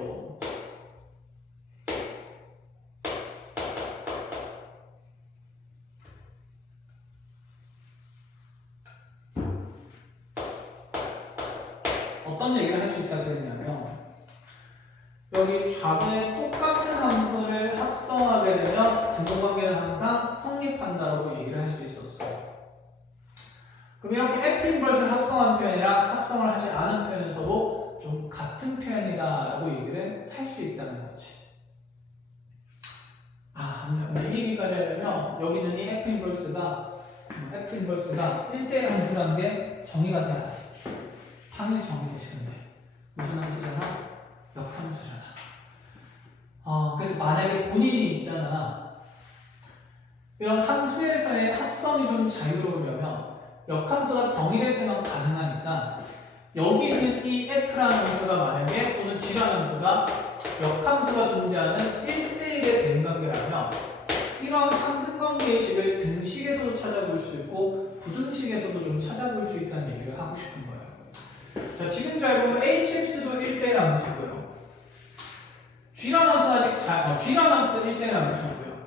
어떤 얘기를 할 수 있다고 그랬냐면 여기 좌변에 똑같은 함수를 합성하게 되면 등호관계는 항상 성립한다라고 얘기를 할 수 있었어요. 그럼 이렇게 F 인버스를 합성한 표현이랑 합성을 하지 않은 표현에서도 좀 같은 표현이다라고 얘기를 할 수 있다는 거지. 근데 이 얘기까지 하려면 여기는 이 F 인버스가 1대1 함수라는 게 정의가 돼야 돼. 당연히 정의되시는데 무슨 함수잖아? 역함수잖아. 그래서 만약에 본인이 있잖아. 이런 함수에서의 합성이 좀 자유로우려면 역함수가 정의될 때만 가능하니까 여기 있는 이 F라는 함수가 만약에 또는 G라는 함수가 역함수가 존재하는 1대1의 대응관계라면 이런 함등관계의 식을 등식에서도 찾아볼 수 있고 부등식에서도 좀 찾아볼 수 있다는 얘기를 하고 싶은 거예요. 자, 지금 잘 보면 hx도 1대1 함수고요. g라는 함수는 g라는 함수는 1대1 함수고요.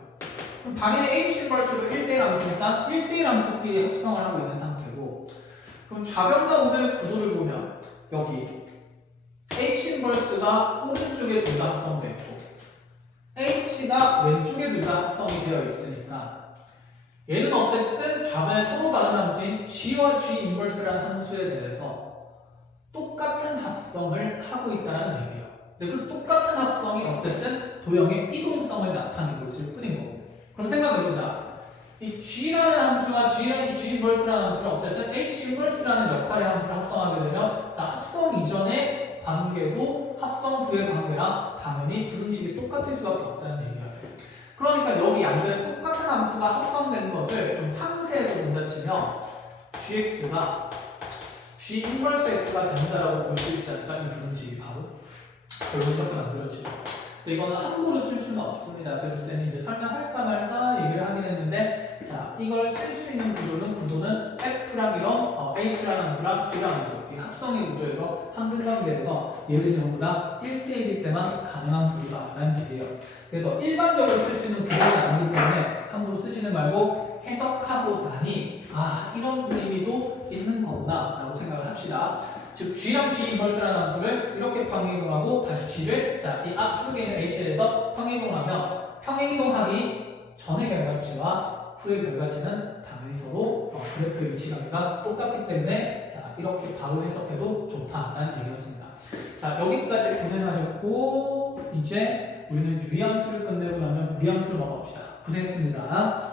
그럼 당연히 h 인버스도 1대1 함수니까 1대1 함수끼리 합성을 하고 있는 상태고, 그럼 좌변과 우변의 구도를 보면 여기 h 인버스가 오른쪽에 둘 다 합성됐고 h가 왼쪽에 둘 다 합성이 되어 있으니까 얘는 어쨌든 좌변에 서로 다른 함수인 g와 g 인버스라는 함수에 대해서 똑같은 합성을 하고 있다는 얘기예요. 근데 그 똑같은 합성이 어쨌든 도형의 이동성을 나타내고 있을 뿐인 거고. 그럼 생각해보자. 이 G라는 함수와 G라는 G 인버스라는 함수를 어쨌든 H 인버스라는 역할의 함수를 합성하게 되면 자, 합성 이전의 관계도 합성 후의 관계랑 당연히 부등식이 똑같을 수밖에 없다는 얘기예요. 그러니까 여기 양변에 똑같은 함수가 합성된 것을 좀 상세해서 본다 치면 gx가 g 인버스 x가 된다라고 볼 수 있지 않을까? 이 부등식이 바로 결국 이렇게 만들어지죠. 근데 이거는 함부로 쓸 수는 없습니다. 그래서 쌤이 이제 설명할까 말까 얘기를 하긴 했는데, 자, 이걸 쓸 수 있는 구도는 F랑 이런 H라는 함수랑 G라는 함수, 이 합성의 구조에서 함등관계에서 얘들이 전부 다 1대1일 때만 가능한 구도다라는 얘기예요. 그래서 일반적으로 쓸 수 있는 구도는 아니기 때문에 함부로 쓰시는 말고 해석하고 나니 이런 의미도 있는 거구나 라고 생각을 합시다. 즉 G랑 G 인버스라는 함수를 이렇게 평행이동하고 다시 G를 이 앞쪽에 있는 H에 대해서 평행이동하면 평행이동하기 전의 결과치와 후의 결과치는 당연히 서로 그래프의 위치관계가 똑같기 때문에 이렇게 바로 해석해도 좋다라는 얘기였습니다. 자, 여기까지 고생하셨고 이제 우리는 유리함수를 끝내고 나면 무리함수를 넘어갑시다. 고생했습니다.